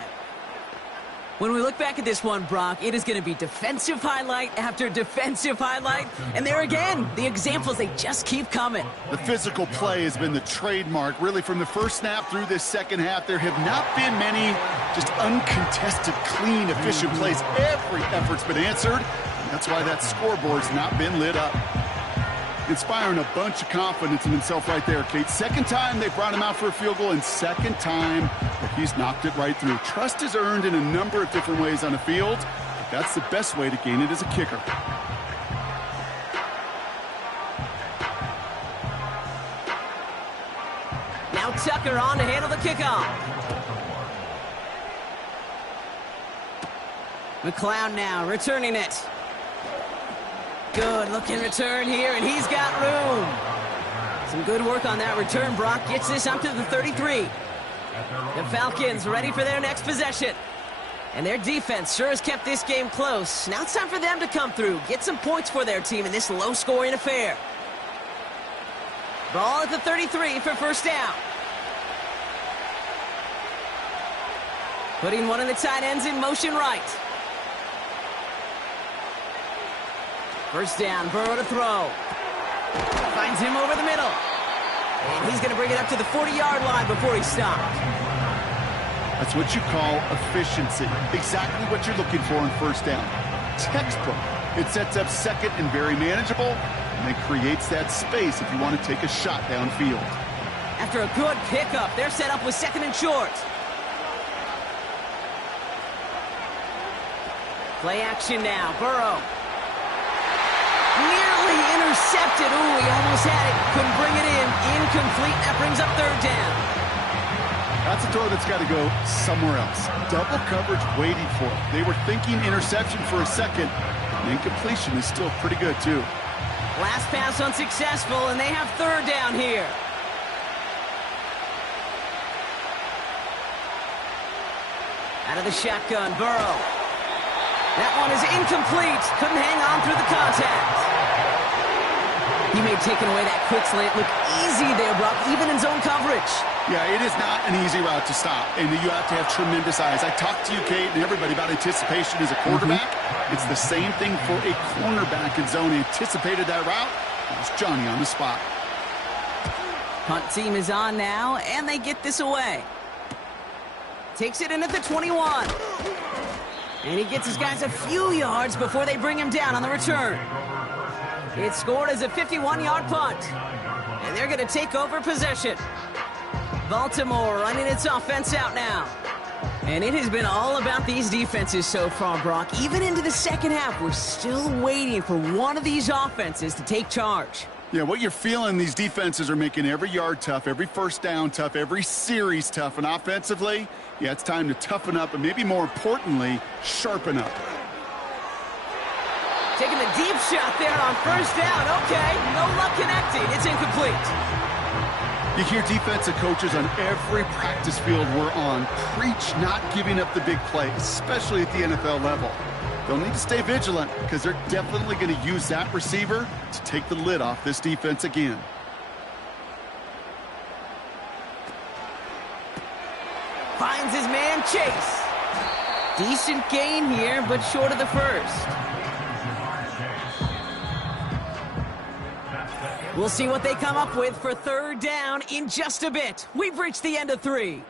When we look back at this one, Brock, it is going to be defensive highlight after defensive highlight. And there again, the examples, they just keep coming. The physical play has been the trademark. Really, from the first snap through this second half, there have not been many just uncontested, clean, efficient plays. Every effort's been answered. That's why that scoreboard's not been lit up. Inspiring a bunch of confidence in himself right there, Kate. Second time they brought him out for a field goal, and second time that he's knocked it right through. Trust is earned in a number of different ways on the field, but that's the best way to gain it as a kicker. Now Tucker on to handle the kickoff. McLeod now returning it. Good looking return here, and he's got room. Some good work on that return. Brock gets this up to the 33. The Falcons ready for their next possession. And their defense sure has kept this game close. Now it's time for them to come through, get some points for their team in this low-scoring affair. Ball at the 33 for first down. Putting one of the tight ends in motion right. First down, Burrow to throw. Finds him over the middle. And he's going to bring it up to the 40-yard line before he stopped. That's what you call efficiency. Exactly what you're looking for in first down. Textbook. It sets up second and very manageable, and it creates that space if you want to take a shot downfield. After a good pickup, they're set up with second and short. Play action now. Burrow. Nearly intercepted. Ooh, he almost had it. Couldn't bring it in. Incomplete. That brings up third down. That's a throw that's got to go somewhere else. Double coverage waiting for it. They were thinking interception for a second. And incompletion is still pretty good, too. Last pass unsuccessful, and they have third down here. Out of the shotgun, Burrow. That one is incomplete. Couldn't hang on through the contact. He made taking away that quick slant look easy there, Brock, even in zone coverage. Yeah, it is not an easy route to stop, and you have to have tremendous eyes. I talked to you, Kate, and everybody about anticipation as a quarterback. It's the same thing for a cornerback in zone. He anticipated that route. It was Johnny on the spot. Punt team is on now, and they get this away. Takes it in at the 21. And he gets his guys a few yards before they bring him down on the return. It's scored as a 51-yard punt. And they're going to take over possession. Baltimore running its offense out now. And it has been all about these defenses so far, Brock. Even into the second half, we're still waiting for one of these offenses to take charge. Yeah, what you're feeling, these defenses are making every yard tough, every first down tough, every series tough. And offensively, yeah, it's time to toughen up and maybe more importantly, sharpen up. Taking the deep shot there on first down. Okay, no luck connecting. It's incomplete. You hear defensive coaches on every practice field we're on preach not giving up the big play, especially at the NFL level. They'll need to stay vigilant because they're definitely going to use that receiver to take the lid off this defense again. Finds his man Chase. Decent gain here, but short of the first. We'll see what they come up with for third down in just a bit. We've reached the end of 3.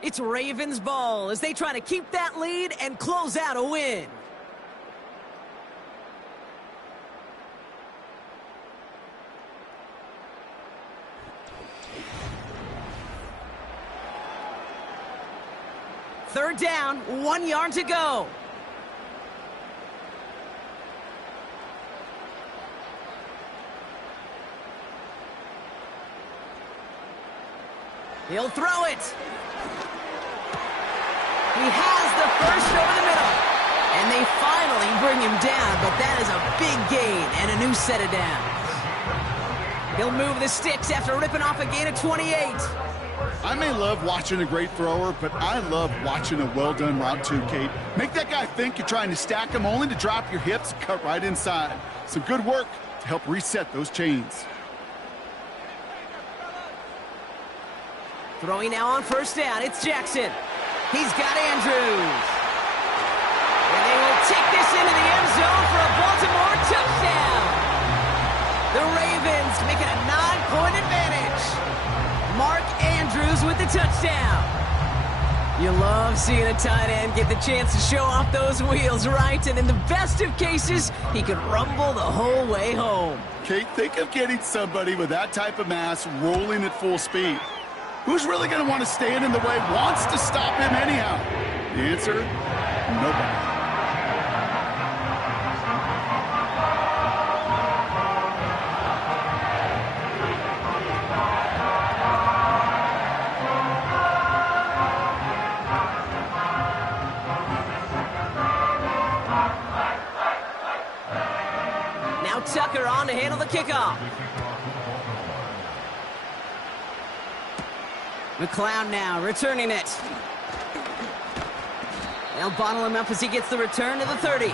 It's Ravens ball as they try to keep that lead and close out a win. Third down, 1 yard to go. He'll throw it. He has the first over the middle. And they finally bring him down, but that is a big gain and a new set of downs. He'll move the sticks after ripping off a gain of 28. I may love watching a great thrower, but I love watching a well-done route too, Kate. Make that guy think you're trying to stack him only to drop your hips and cut right inside. Some good work to help reset those chains. Throwing now on first down, it's Jackson. He's got Andrews. And they will take this into the end zone for a Baltimore touchdown. The Ravens making a 9-point advantage. Mark Andrews with the touchdown. You love seeing a tight end get the chance to show off those wheels, right? And in the best of cases, he could rumble the whole way home. Kate, think of getting somebody with that type of mass rolling at full speed. Who's really going to want to stand in the way, wants to stop him anyhow? The answer, nobody. Now Tucker on to handle the kickoff. McLeod now returning it. They'll bottle him up as he gets the return to the 30.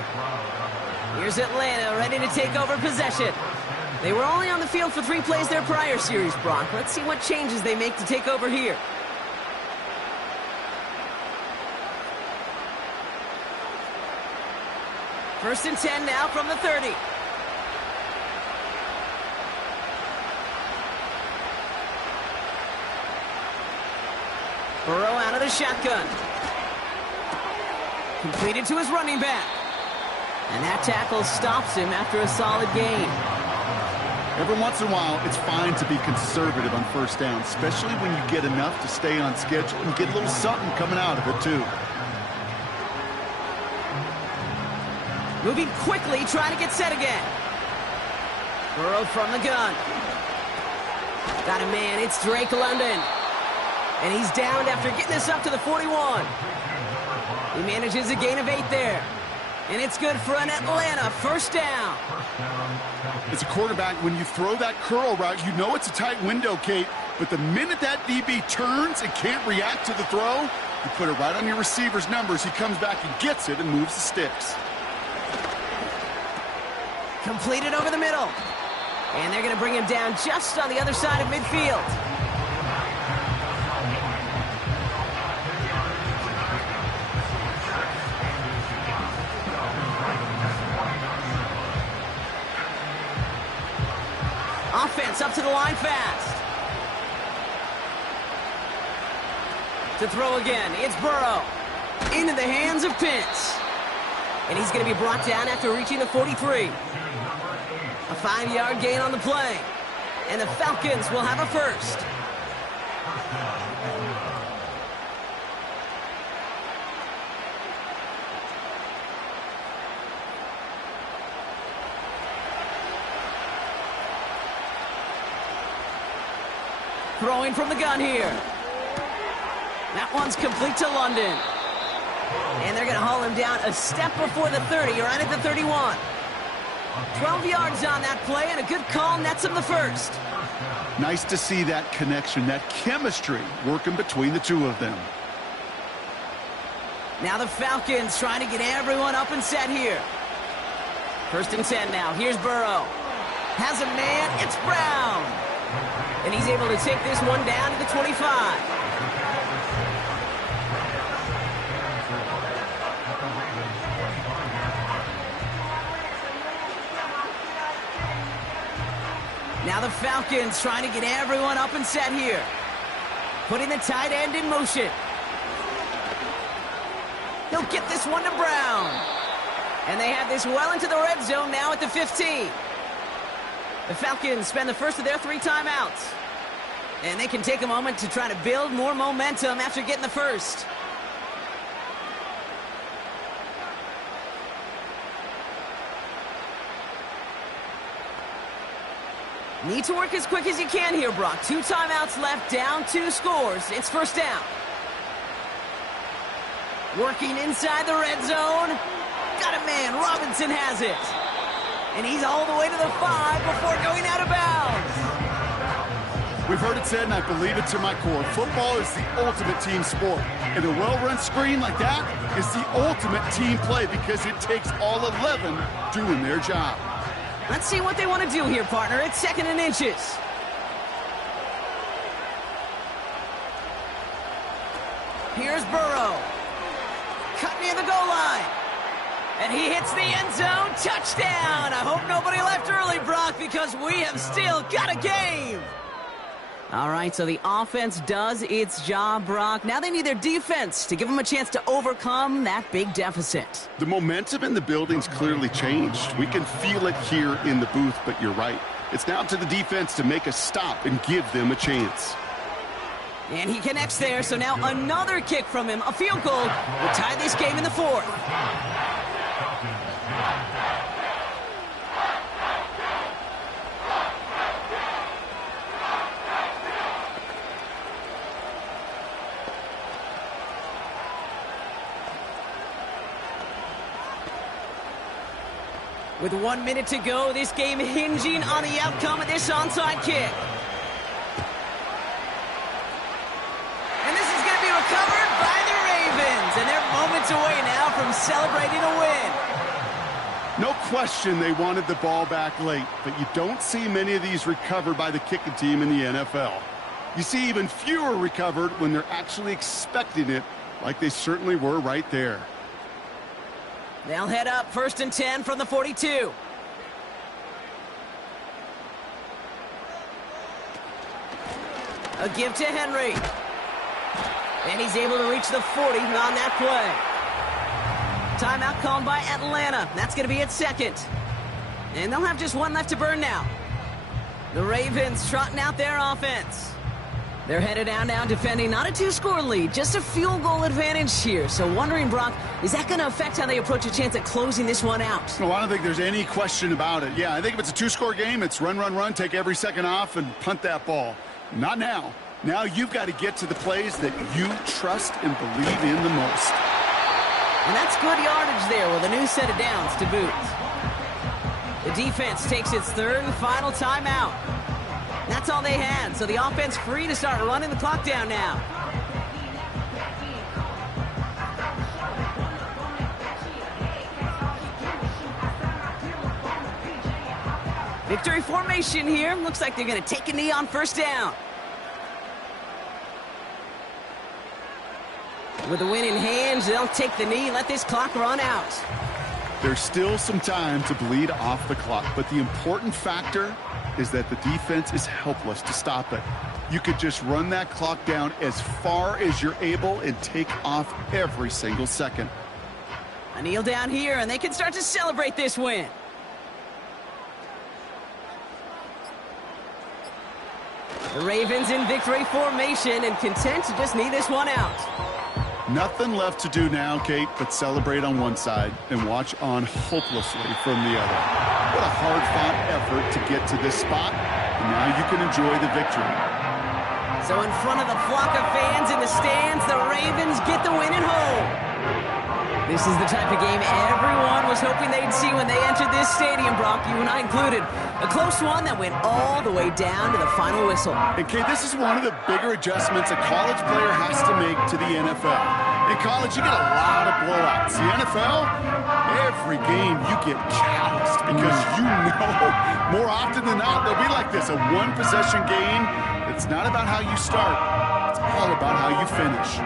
Here's Atlanta ready to take over possession. They were only on the field for 3 plays their prior series, Brock. Let's see what changes they make to take over here. First and 10 now from the 30. Burrow out of the shotgun. Completed to his running back. And that tackle stops him after a solid gain. Every once in a while, it's fine to be conservative on first down, especially when you get enough to stay on schedule and get a little something coming out of it, too. Moving quickly, trying to get set again. Burrow from the gun. Got a man, it's Drake London. And he's downed after getting this up to the 41. He manages a gain of 8 there. And it's good for an Atlanta first down. As a quarterback, when you throw that curl route, you know it's a tight window, Kate. But the minute that DB turns and can't react to the throw, you put it right on your receiver's numbers. He comes back and gets it and moves the sticks. Completed over the middle. And they're going to bring him down just on the other side of midfield. Offense up to the line fast. To throw again, it's Burrow. Into the hands of Pitts. And he's going to be brought down after reaching the 43. A 5-yard gain on the play. And the Falcons will have a first. Throwing from the gun here. That one's complete to London. And they're going to haul him down a step before the 30, right at the 31. 12 yards on that play, and a good call nets him the first. Nice to see that connection, that chemistry working between the two of them. Now the Falcons trying to get everyone up and set here. First and 10 now. Here's Burrow. Has a man. It's Brown. And he's able to take this one down to the 25. Now the Falcons trying to get everyone up and set here. Putting the tight end in motion. He'll get this one to Brown. And they have this well into the red zone now at the 15. The Falcons spend the first of their 3 timeouts. And they can take a moment to try to build more momentum after getting the first. Need to work as quick as you can here, Brock. 2 timeouts left, down 2 scores. It's first down. Working inside the red zone. Got a man. Robinson has it. And he's all the way to the 5 before going out of bounds. We've heard it said, and I believe it to my core. Football is the ultimate team sport. And a well-run screen like that is the ultimate team play because it takes all 11 doing their job. Let's see what they want to do here, partner. It's 2nd and inches. Here's Burrow. Cut near the goal line. And he hits the end zone. Touchdown. I hope nobody left early, Brock, because we have still got a game. All right, so the offense does its job, Brock. Now they need their defense to give them a chance to overcome that big deficit. The momentum in the building's clearly changed. We can feel it here in the booth, but you're right. It's now to the defense to make a stop and give them a chance. And he connects there, so now another kick from him. A field goal will tie this game in the 4th. With 1 minute to go, this game hinging on the outcome of this onside kick. celebrating a win. No question they wanted the ball back late, but you don't see many of these recovered by the kicking team in the NFL. You see even fewer recovered when they're actually expecting it, like they certainly were right there. They'll head up 1st and 10 from the 42. A give to Henry. And he's able to reach the 40 on that play. Timeout called by Atlanta. That's going to be at 2nd. And they'll have just one left to burn now. The Ravens trotting out their offense. They're headed down now defending not a 2-score lead, just a field goal advantage here. So wondering, Brock, is that going to affect how they approach a chance at closing this one out? No, I don't think there's any question about it. Yeah, I think if it's a 2-score game, it's run, run, run, take every second off, and punt that ball. Not now. Now you've got to get to the plays that you trust and believe in the most. And that's good yardage there with a new set of downs to boot. The defense takes its 3rd and final timeout. That's all they had, so the offense free to start running the clock down now. Victory formation here. Looks like they're going to take a knee on 1st down. With the win in hand, they'll take the knee, let this clock run out. There's still some time to bleed off the clock, but the important factor is that the defense is helpless to stop it. You could just run that clock down as far as you're able and take off every single second. A kneel down here, and they can start to celebrate this win. The Ravens in victory formation and content to just knee this one out. Nothing left to do now, Kate, but celebrate on one side and watch on hopelessly from the other. What a hard-fought effort to get to this spot, and now you can enjoy the victory. So in front of the flock of fans in the stands, the Ravens get the win at home. This is the type of game everyone was hoping they'd see when they entered this stadium, Brock, you and I included. A close one that went all the way down to the final whistle. And, Kate, this is one of the bigger adjustments a college player has to make to the NFL. In college, you get a lot of blowouts. The NFL, every game you get calloused because you know more often than not they'll be like this, a one-possession game. It's not about how you start. It's all about how you finish.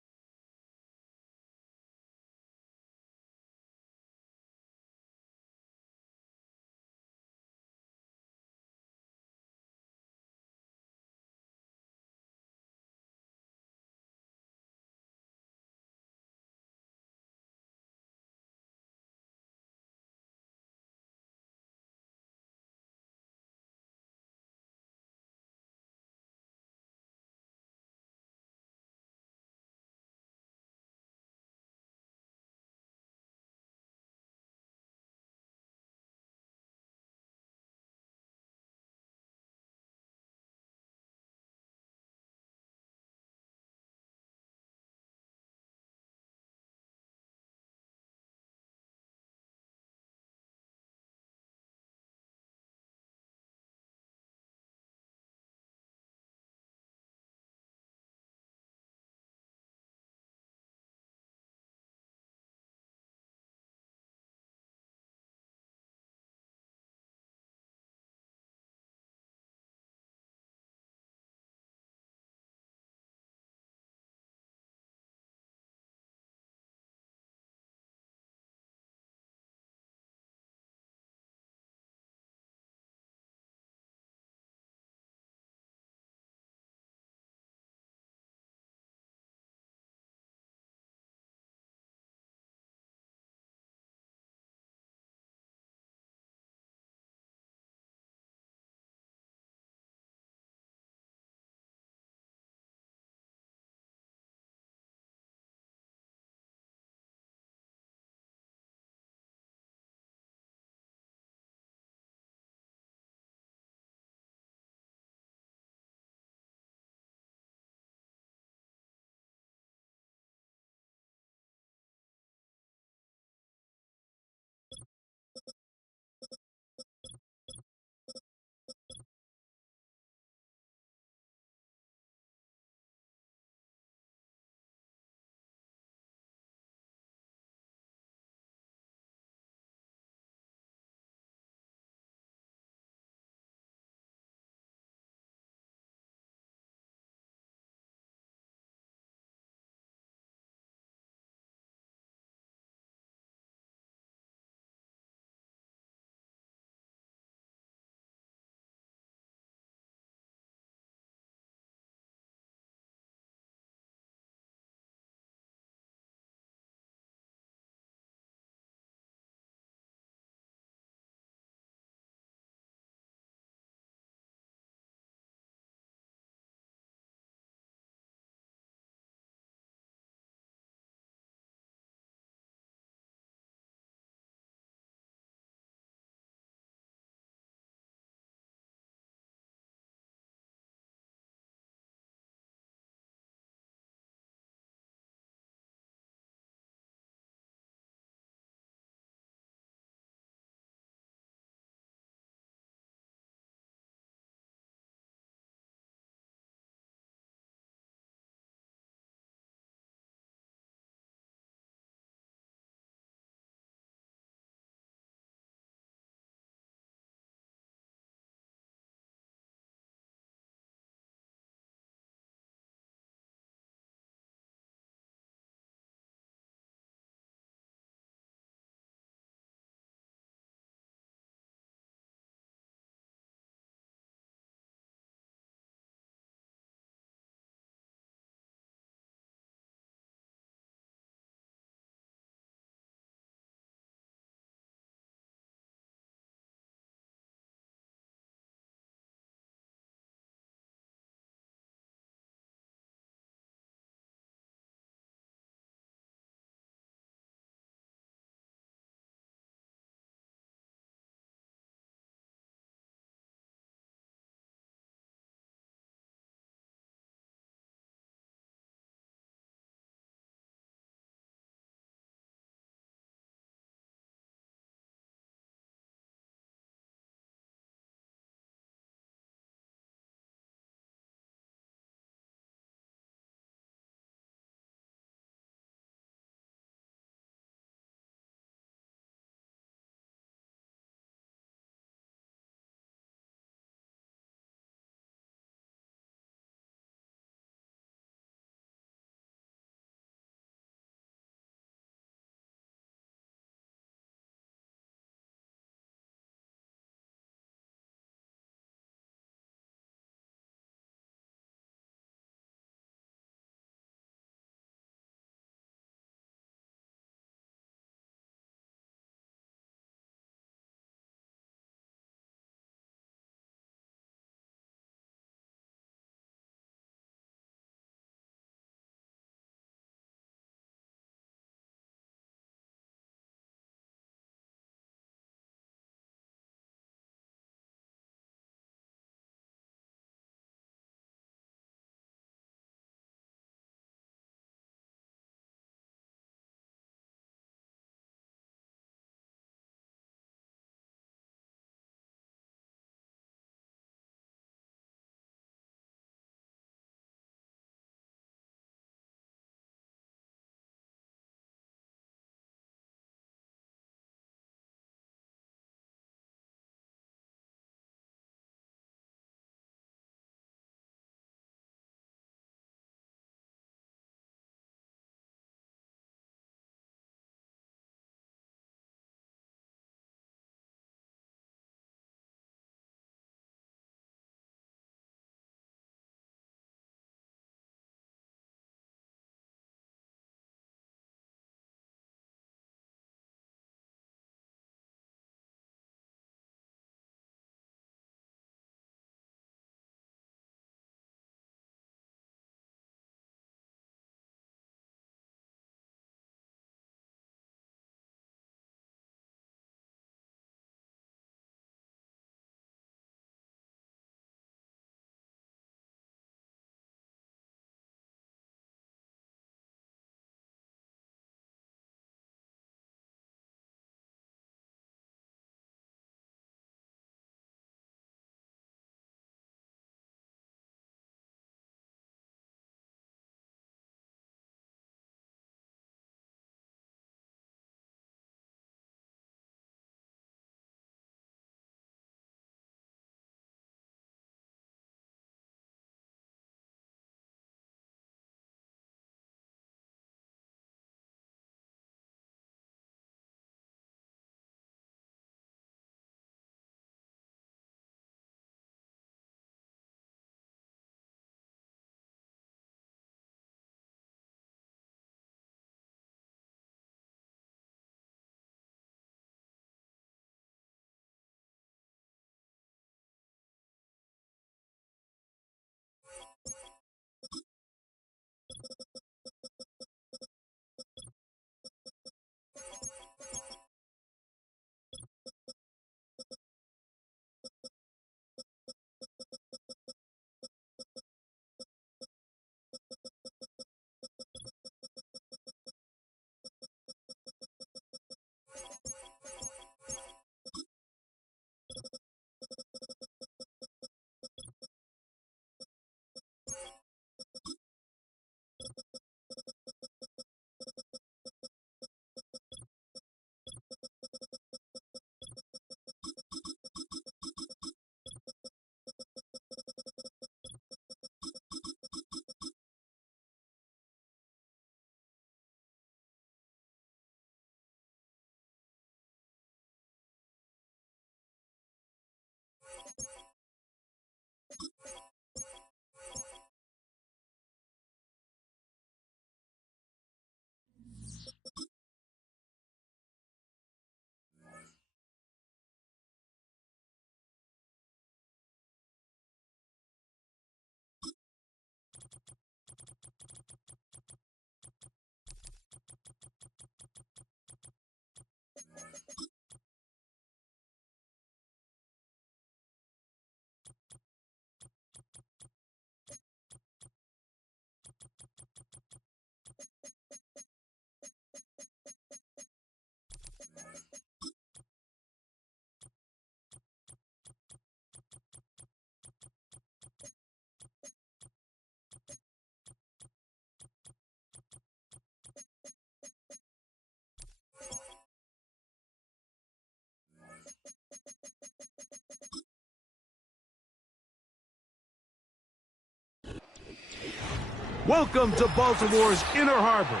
Welcome to Baltimore's Inner Harbor.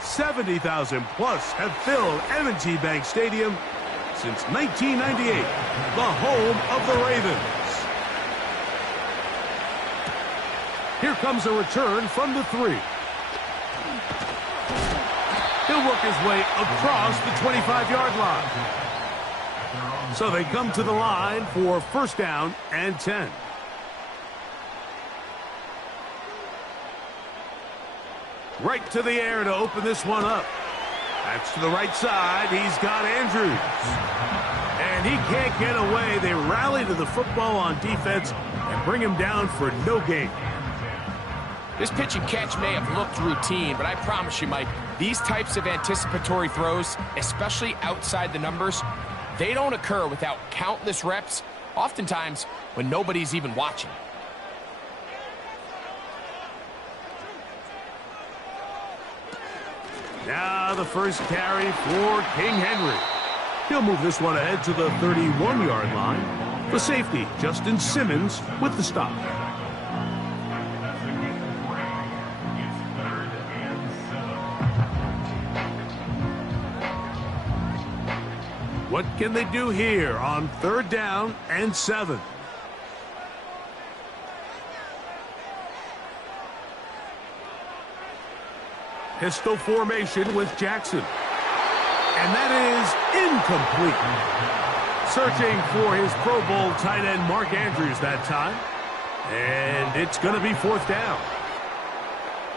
70,000 plus have filled M&T Bank Stadium since 1998, the home of the Ravens. Here comes a return from the 3. He'll work his way across the 25-yard line. So they come to the line for first down and 10. Right to the air to open this one up. That's to the right side. He's got Andrews. And he can't get away. They rally to the football on defense and bring him down for no gain. This pitch and catch may have looked routine, but I promise you, Mike, these types of anticipatory throws, especially outside the numbers, they don't occur without countless reps, oftentimes when nobody's even watching. Now the first carry for King Henry. He'll move this one ahead to the 31-yard line. The safety, Justin Simmons, with the stop. What can they do here on 3rd down and 7? Pistol formation with Jackson. And that is incomplete. Searching for his Pro Bowl tight end Mark Andrews that time. And it's going to be 4th down.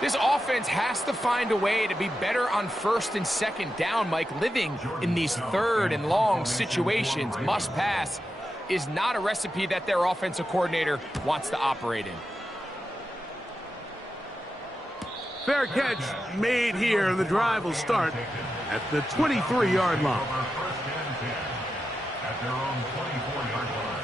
This offense has to find a way to be better on 1st and 2nd down, Mike. Living in these 3rd and long situations, must pass, is not a recipe that their offensive coordinator wants to operate in. Fair catch made here, and the drive will start at the 23-yard line. At their own 24-yard line.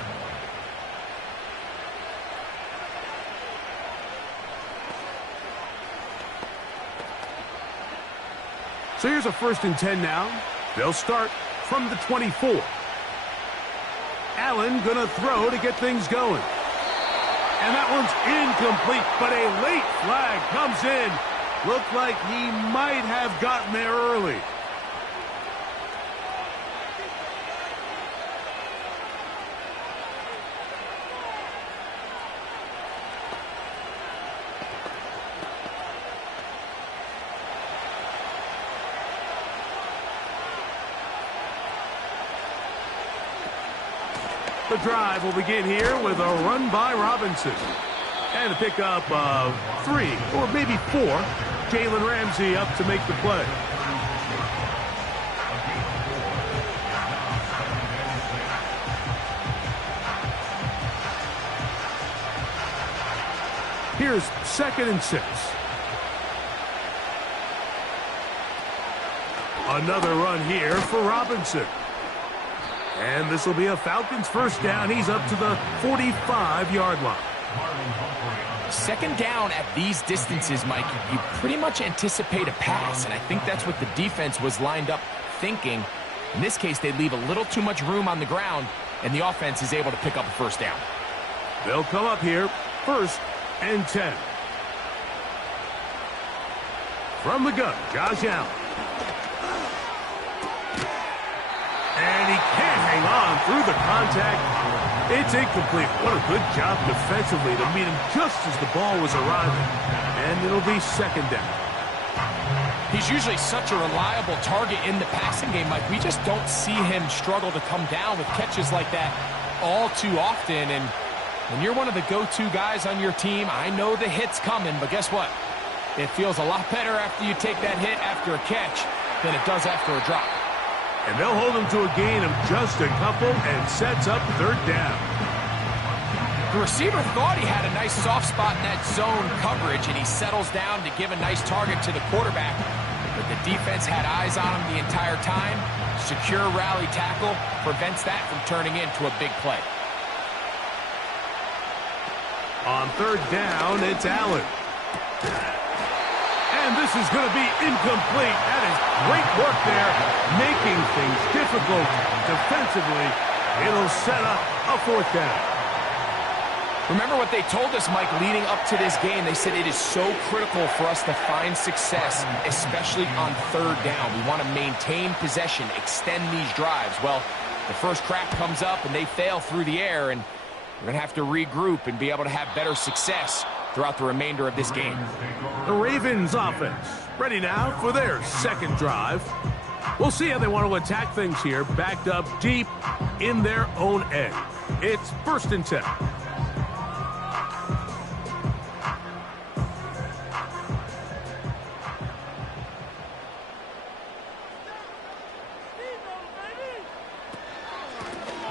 So here's a 1st and 10 now. They'll start from the 24. Allen gonna throw to get things going. And that one's incomplete, but a late flag comes in. Looked like he might have gotten there early. The drive will begin here with a run by Robinson. And a pickup of 3 or maybe 4. Jalen Ramsey up to make the play. Here's 2nd and 6. Another run here for Robinson. And this will be a Falcons first down. He's up to the 45-yard line. 2nd down at these distances, Mike, you pretty much anticipate a pass, and I think that's what the defense was lined up thinking. In this case, they leave a little too much room on the ground, and the offense is able to pick up a first down. They'll come up here, 1st and 10. From the gun, Josh Allen. And he can't hang on through the contact. It's incomplete. What a good job defensively to meet him just as the ball was arriving. And it'll be 2nd down. He's usually such a reliable target in the passing game, Mike. We just don't see him struggle to come down with catches like that all too often. And when you're one of the go-to guys on your team, I know the hit's coming, but guess what? It feels a lot better after you take that hit after a catch than it does after a drop. And they'll hold him to a gain of just a couple and sets up 3rd down. The receiver thought he had a nice soft spot in that zone coverage, and he settles down to give a nice target to the quarterback. But the defense had eyes on him the entire time. Secure rally tackle prevents that from turning into a big play. On 3rd down, it's Allen. And this is going to be incomplete. That is great work there, making things difficult defensively. It'll set up a 4th down. Remember what they told us, Mike, leading up to this game. They said it is so critical for us to find success, especially on third down. We want to maintain possession, extend these drives. Well, the first crack comes up and they fail through the air, and we're going to have to regroup and be able to have better success throughout the remainder of this game. The Ravens offense ready now for their second drive. We'll see how they want to attack things here, backed up deep in their own end. It's 1st and 10.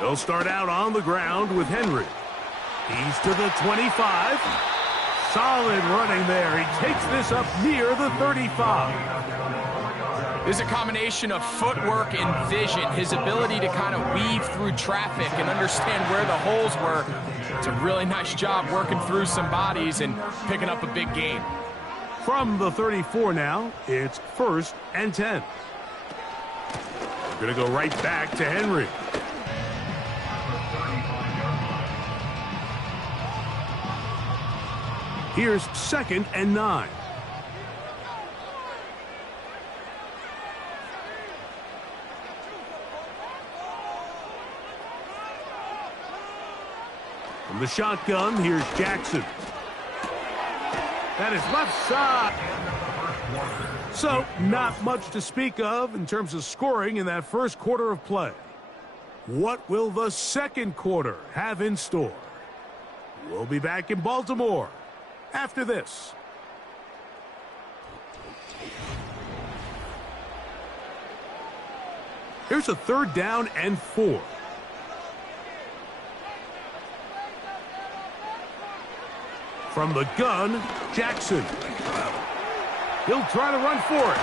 They'll start out on the ground with Henry. He's to the 25. Solid running there. He takes this up near the 35. There's a combination of footwork and vision, his ability to kind of weave through traffic and understand where the holes were. It's a really nice job working through some bodies and picking up a big gain. From the 34 now, it's 1st and 10. We're going to go right back to Henry. Here's 2nd and 9. From the shotgun, here's Jackson. That is left side. So, not much to speak of in terms of scoring in that first quarter of play. What will the second quarter have in store? We'll be back in Baltimore after this. Here's a 3rd down and 4. From the gun, Jackson. He'll try to run for it.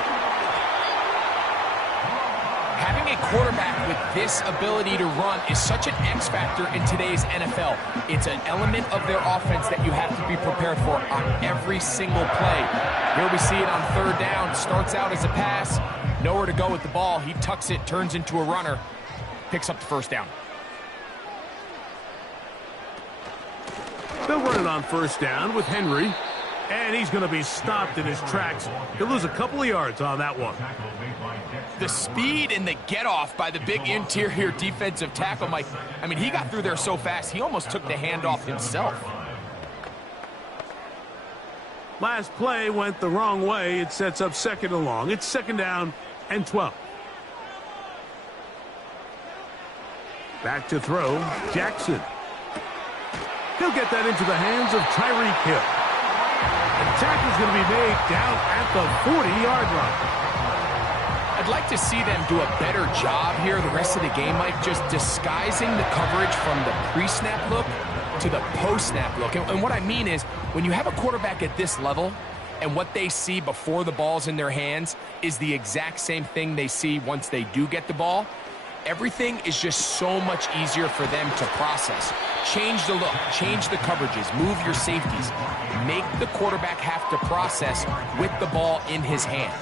Having a quarterback with this ability to run is such an X factor in today's NFL. It's an element of their offense that you have to be prepared for on every single play. Here we see it on 3rd down. Starts out as a pass. Nowhere to go with the ball. He tucks it, turns into a runner. Picks up the 1st down. They'll run it on 1st down with Henry. And he's going to be stopped in his tracks. He'll lose a couple of yards on that one. The speed and the get-off by the big interior defensive tackle, Mike. I mean, he got through there so fast, he almost took the handoff himself. Last play went the wrong way. It sets up 2nd and long. It's 2nd down and 12. Back to throw, Jackson. He'll get that into the hands of Tyreek Hill. The tackle's going to be made down at the 40-yard line. I'd like to see them do a better job here the rest of the game, Mike, just disguising the coverage from the pre-snap look to the post-snap look. And what I mean is, when you have a quarterback at this level and what they see before the ball's in their hands is the exact same thing they see once they do get the ball, everything is just so much easier for them to process. Change the look, change the coverages, move your safeties. Make the quarterback have to process with the ball in his hand.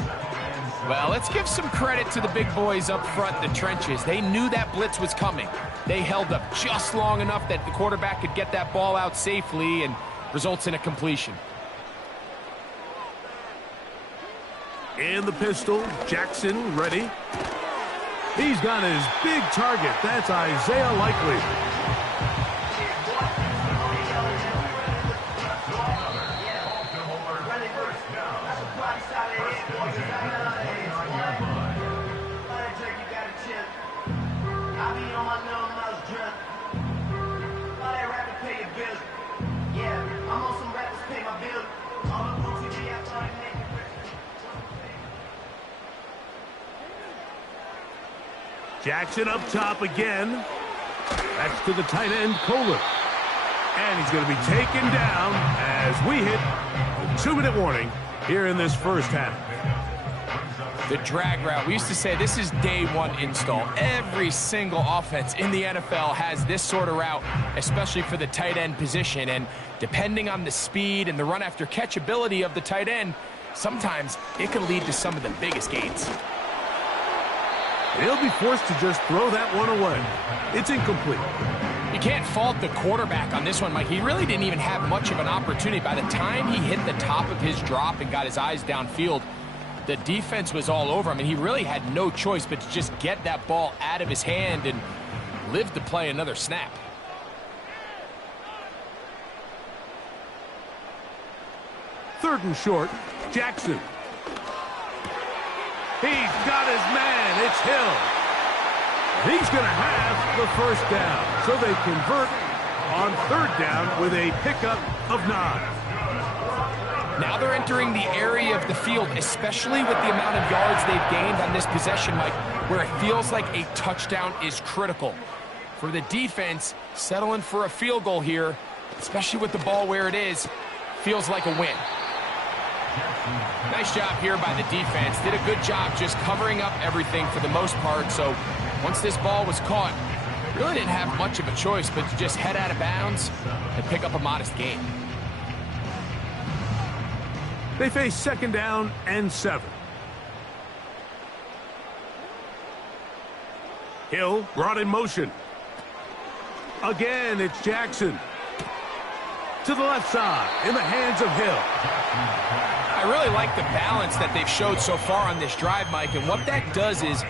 Well, let's give some credit to the big boys up front, the trenches. They knew that blitz was coming. They held up just long enough that the quarterback could get that ball out safely and results in a completion. In the pistol, Jackson ready. He's got his big target. That's Isaiah Likely. Jackson up top again. That's to the tight end, Kohler. And he's going to be taken down as we hit the 2-minute warning here in this first half. The drag route. We used to say this is day one install. Every single offense in the NFL has this sort of route, especially for the tight end position. And depending on the speed and the run after catch ability of the tight end, sometimes it can lead to some of the biggest gains. He'll be forced to just throw that one away. It's incomplete. You can't fault the quarterback on this one, Mike. He really didn't even have much of an opportunity. By the time he hit the top of his drop and got his eyes downfield, the defense was all over him, and he really had no choice but to just get that ball out of his hand and live to play another snap. Third and short, Jackson. He's got his man. It's Hill. He's going to have the first down. So they convert on third down with a pickup of 9. Now they're entering the area of the field, especially with the amount of yards they've gained on this possession, Mike, where it feels like a touchdown is critical. For the defense, settling for a field goal here, especially with the ball where it is, feels like a win. Nice job here by the defense. Did a good job just covering up everything for the most part. So once this ball was caught, really didn't have much of a choice but to just head out of bounds and pick up a modest gain. They face second down and 7. Hill brought in motion. Again, it's Jackson. To the left side, in the hands of Hill. I really like the balance that they've showed so far on this drive, Mike, and what that does is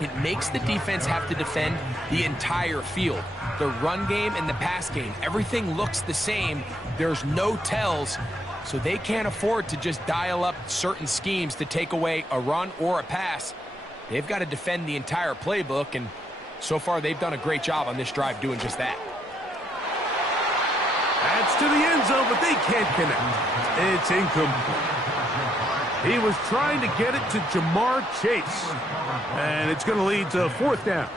it makes the defense have to defend the entire field. The run game and the pass game, everything looks the same. There's no tells, so they can't afford to just dial up certain schemes to take away a run or a pass. They've got to defend the entire playbook, and so far they've done a great job on this drive doing just that. That's to the end zone, but they can't connect. It's incomplete. He was trying to get it to Jamar Chase, and it's going to lead to fourth down.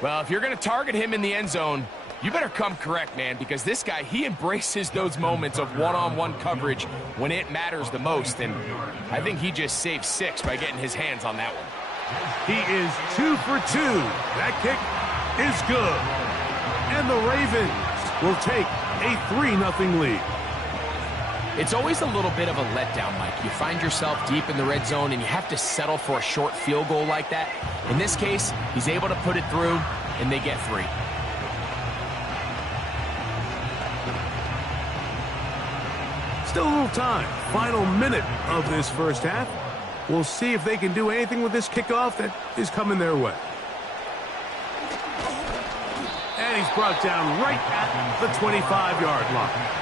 Well, if you're going to target him in the end zone, you better come correct, man, because this guy, he embraces those moments of one-on-one coverage when it matters the most, and I think he just saved 6 by getting his hands on that one. He is 2 for 2. That kick is good. And the Ravens will take a 3-0 lead. It's always a little bit of a letdown, Mike. You find yourself deep in the red zone, and you have to settle for a short field goal like that. In this case, he's able to put it through, and they get 3. Still a little time. Final minute of this first half. We'll see if they can do anything with this kickoff that is coming their way. And he's brought down right at the 25-yard line.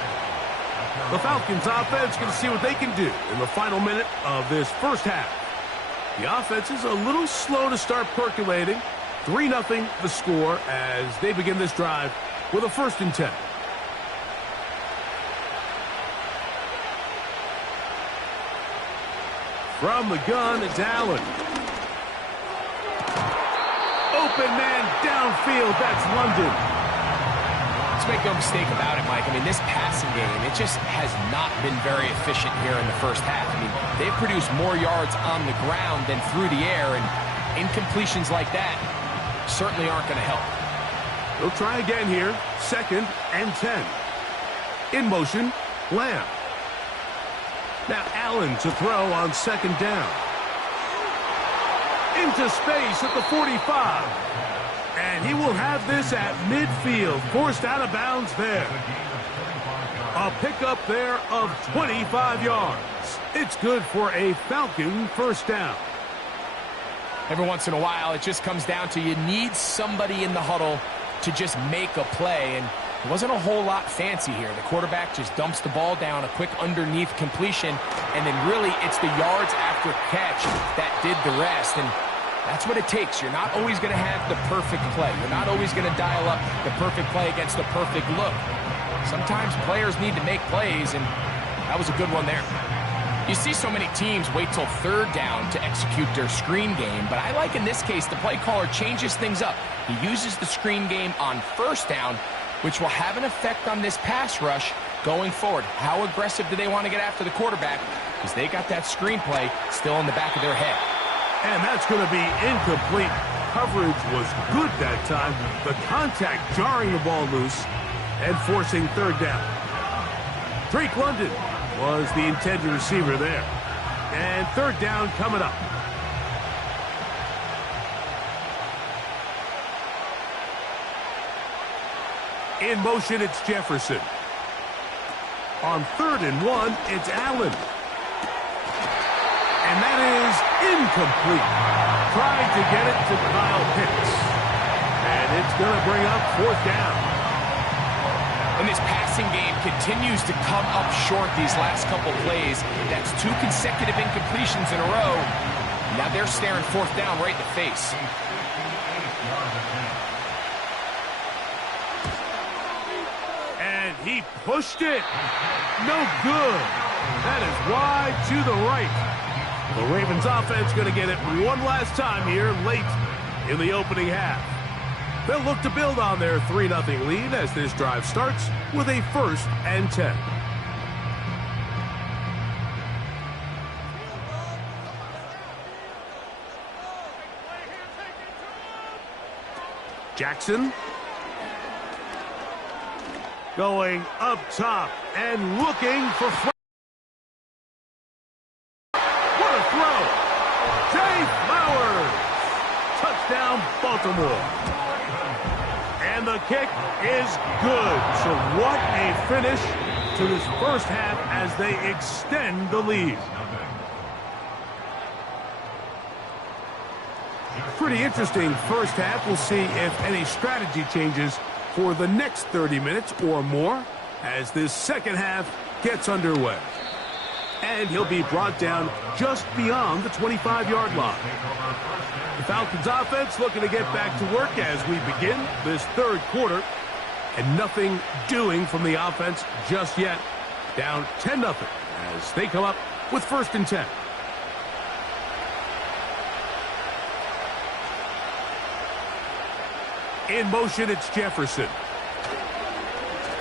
The Falcons offense going to see what they can do in the final minute of this first half. The offense is a little slow to start percolating. 3-0 the score as they begin this drive with a 1st and 10. From the gun, it's Allen. Open man downfield, that's London. Let's make no mistake about it, Mike. I mean, this passing game, it just has not been very efficient here in the first half. I mean, they've produced more yards on the ground than through the air, and incompletions like that certainly aren't going to help. They'll try again here. 2nd and 10. In motion, Lamb. Now Allen to throw on 2nd down. Into space at the 45. And he will have this at midfield. Forced out of bounds there. A pickup there of 25 yards. It's good for a Falcon 1st down. Every once in a while, it just comes down to you need somebody in the huddle to just make a play. And it wasn't a whole lot fancy here. The quarterback just dumps the ball down, a quick underneath completion, and then really it's the yards after catch that did the rest. And that's what it takes. You're not always going to have the perfect play. You're not always going to dial up the perfect play against the perfect look. Sometimes players need to make plays, and that was a good one there. You see so many teams wait till 3rd down to execute their screen game, but I like in this case the play caller changes things up. He uses the screen game on 1st down, which will have an effect on this pass rush going forward. How aggressive do they want to get after the quarterback? Because they got that screenplay still in the back of their head. And that's going to be incomplete. Coverage was good that time. The contact jarring the ball loose and forcing 3rd down. Drake London was the intended receiver there. And 3rd down coming up. In motion, it's Jefferson. On 3rd and 1, it's Allen. And that is incomplete. Trying to get it to Kyle Pitts. And it's going to bring up 4th down. And this passing game continues to come up short these last couple plays. That's 2 consecutive incompletions in a row. Now they're staring 4th down right in the face. And he pushed it. No good. That is wide to the right. The Ravens offense going to get it one last time here late in the opening half. They'll look to build on their 3-0 lead as this drive starts with a 1st and 10. Jackson going up top and looking for what a throw! Zay Flowers! Touchdown, Baltimore. And the kick is good. So what a finish to this first half as they extend the lead. Pretty interesting first half. We'll see if any strategy changes for the next 30 minutes or more as this second half gets underway. And he'll be brought down just beyond the 25-yard line. The Falcons offense looking to get back to work as we begin this 3rd quarter. And nothing doing from the offense just yet. Down 10-0 as they come up with 1st and 10. In motion, it's Jefferson.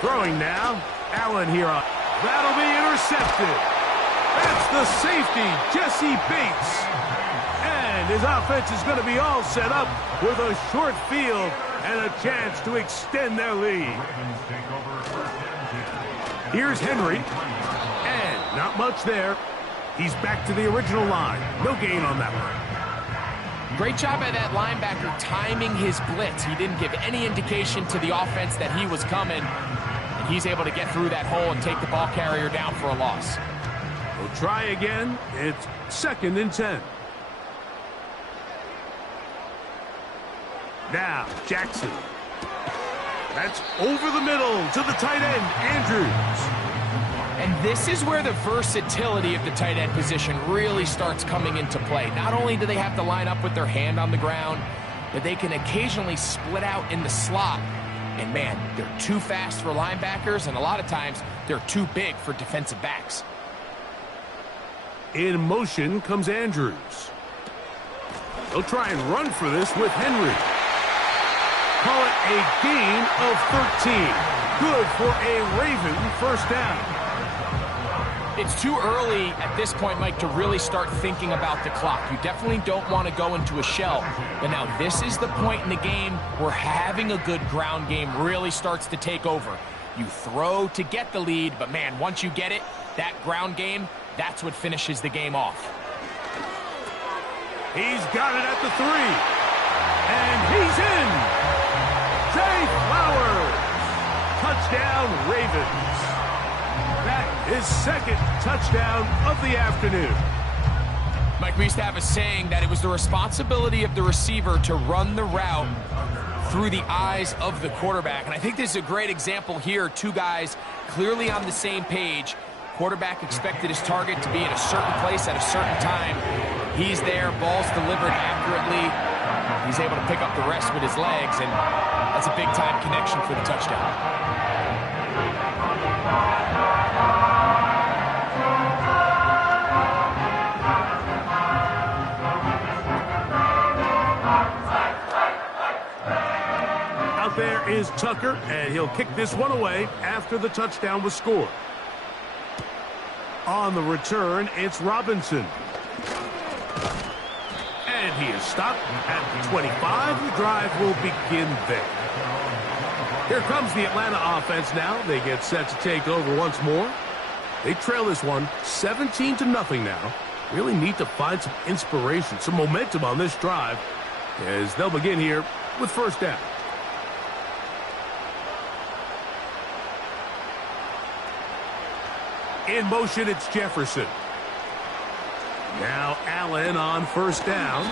Throwing now. Allen here on. That'll be intercepted. That's the safety, Jesse Bates. And his offense is going to be all set up with a short field and a chance to extend their lead. Here's Henry. And not much there. He's back to the original line. No gain on that one. Great job by that linebacker timing his blitz. He didn't give any indication to the offense that he was coming. And he's able to get through that hole and take the ball carrier down for a loss. We'll try again. It's 2nd and 10. Now, Jackson. That's over the middle to the tight end, Andrews. And this is where the versatility of the tight end position really starts coming into play. Not only do they have to line up with their hand on the ground, but they can occasionally split out in the slot. And man, they're too fast for linebackers, and a lot of times they're too big for defensive backs. In motion comes Andrews. They'll try and run for this with Henry. Call it a gain of 13. Good for a Raven 1st down. It's too early at this point, Mike, to really start thinking about the clock. You definitely don't want to go into a shell. But now this is the point in the game where having a good ground game really starts to take over. You throw to get the lead, but man, once you get it, that ground game, that's what finishes the game off. He's got it at the 3. And he's in. Zay Flowers. Touchdown, Ravens. That is 2nd touchdown of the afternoon. Mike, we used to have a saying that it was the responsibility of the receiver to run the route through the eyes of the quarterback. And I think this is a great example here. 2 guys clearly on the same page. Quarterback expected his target to be in a certain place at a certain time. He's there, ball's delivered accurately. He's able to pick up the rest with his legs, and that's a big-time connection for the touchdown. Out there is Tucker, and he'll kick this one away after the touchdown was scored. On the return, it's Robinson. And he is stopped at the 25. The drive will begin there. Here comes the Atlanta offense now. They get set to take over once more. They trail this one 17-0 now. Really need to find some inspiration, some momentum on this drive as they'll begin here with 1st down. In motion, it's Jefferson. Now Allen on first down.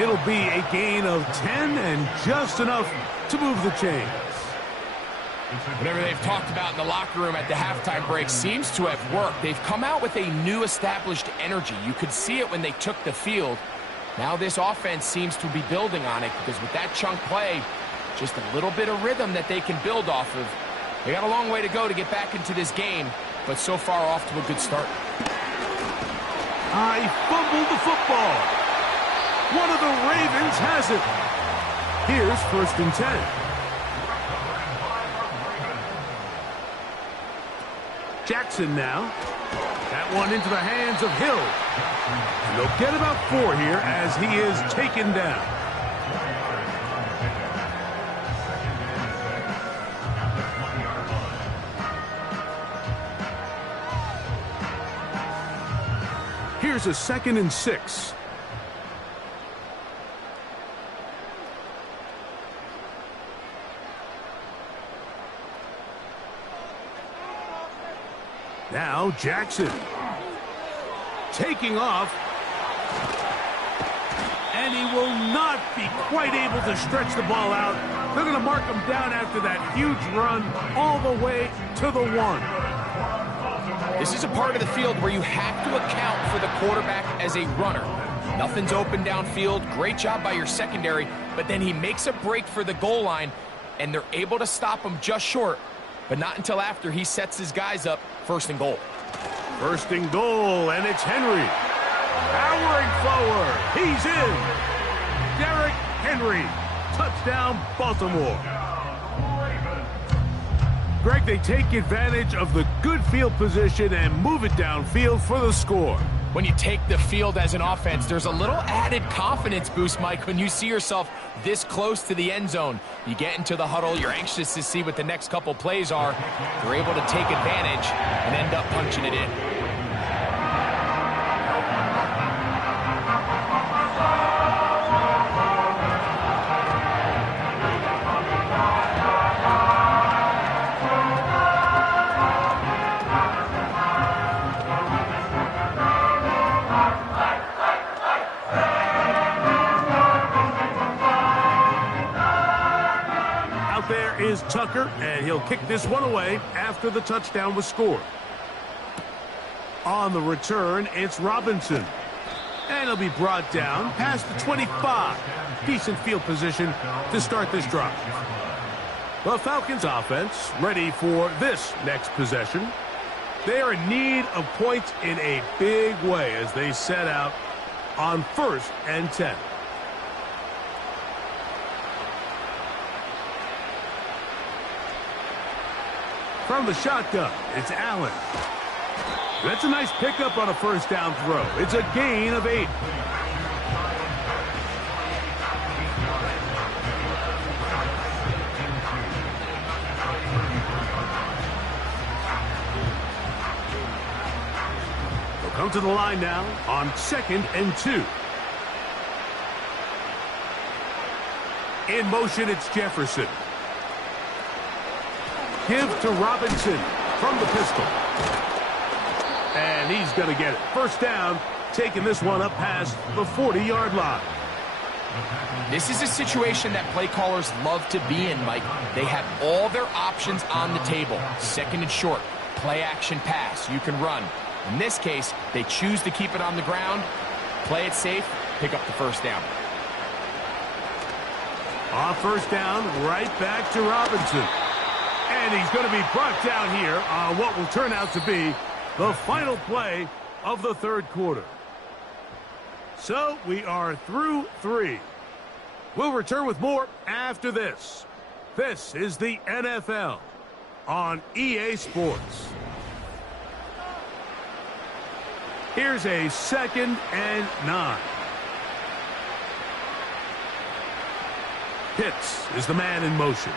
It'll be a gain of 10 and just enough to move the chains. Whatever they've talked about in the locker room at the halftime break seems to have worked. They've come out with a new established energy. You could see it when they took the field. Now this offense seems to be building on it because with that chunk play, just a little bit of rhythm that they can build off of. They got a long way to go to get back into this game, but so far off to a good start. I fumbled the football. One of the Ravens has it. Here's 1st and 10. Jackson now. That one into the hands of Hill. And they'll get about 4 here as he is taken down. Here's a 2nd and 6. Now Jackson taking off, and he will not be quite able to stretch the ball out. They're going to mark him down after that huge run all the way to the 1. This is a part of the field where you have to account for the quarterback as a runner. Nothing's open downfield. Great job by your secondary, but then he makes a break for the goal line, and they're able to stop him just short, but not until after he sets his guys up 1st and goal. 1st and goal, and it's Henry. Powering forward. He's in. Derrick Henry. Touchdown, Baltimore. Greg, they take advantage of the good field position and move it downfield for the score. When you take the field as an offense, there's a little added confidence boost, Mike, when you see yourself this close to the end zone. You get into the huddle, you're anxious to see what the next couple plays are. You're able to take advantage and end up punching it in. Is Tucker, and he'll kick this one away after the touchdown was scored. On the return, it's Robinson. And he'll be brought down past the 25. Decent field position to start this drive. The Falcons offense ready for this next possession. They are in need of points in a big way as they set out on 1st and 10. From the shotgun, it's Allen. That's a nice pickup on a 1st down throw. It's a gain of 8. They'll come to the line now on 2nd and 2. In motion, it's Jefferson. Give to Robinson from the pistol. And he's going to get it. 1st down, taking this one up past the 40-yard line. This is a situation that play callers love to be in, Mike. They have all their options on the table. 2nd and short, play action pass. You can run. In this case, they choose to keep it on the ground, play it safe, pick up the 1st down. On 1st down, right back to Robinson. And he's going to be brought down here on what will turn out to be the final play of the 3rd quarter. So we are through 3. We'll return with more after this. This is the NFL on EA Sports. Here's a 2nd and 9. Pitts is the man in motion.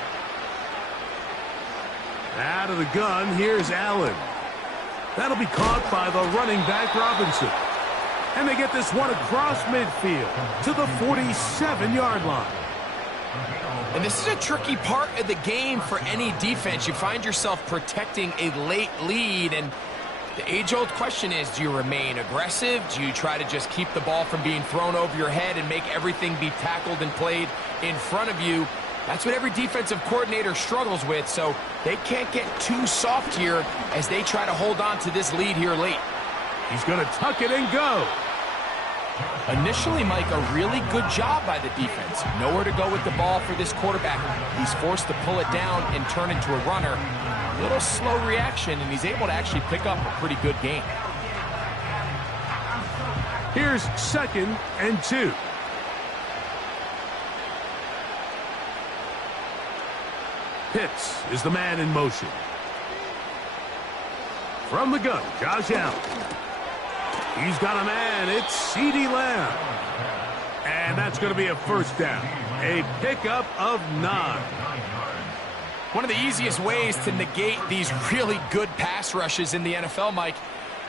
Out of the gun, here's Allen. That'll be caught by the running back, Robinson. And they get this one across midfield to the 47-yard line. And this is a tricky part of the game for any defense. You find yourself protecting a late lead, and the age-old question is, do you remain aggressive? Do you try to just keep the ball from being thrown over your head and make everything be tackled and played in front of you? That's what every defensive coordinator struggles with, so they can't get too soft here as they try to hold on to this lead here late. He's going to tuck it and go. Initially, Mike, a really good job by the defense. Nowhere to go with the ball for this quarterback. He's forced to pull it down and turn into a runner. A little slow reaction, and he's able to actually pick up a pretty good gain. Here's 2nd and 2. Pitts is the man in motion. From the gun, Josh Allen. He's got a man. It's CeeDee Lamb. And that's going to be a first down. A pickup of 9. One of the easiest ways to negate these really good pass rushes in the NFL, Mike,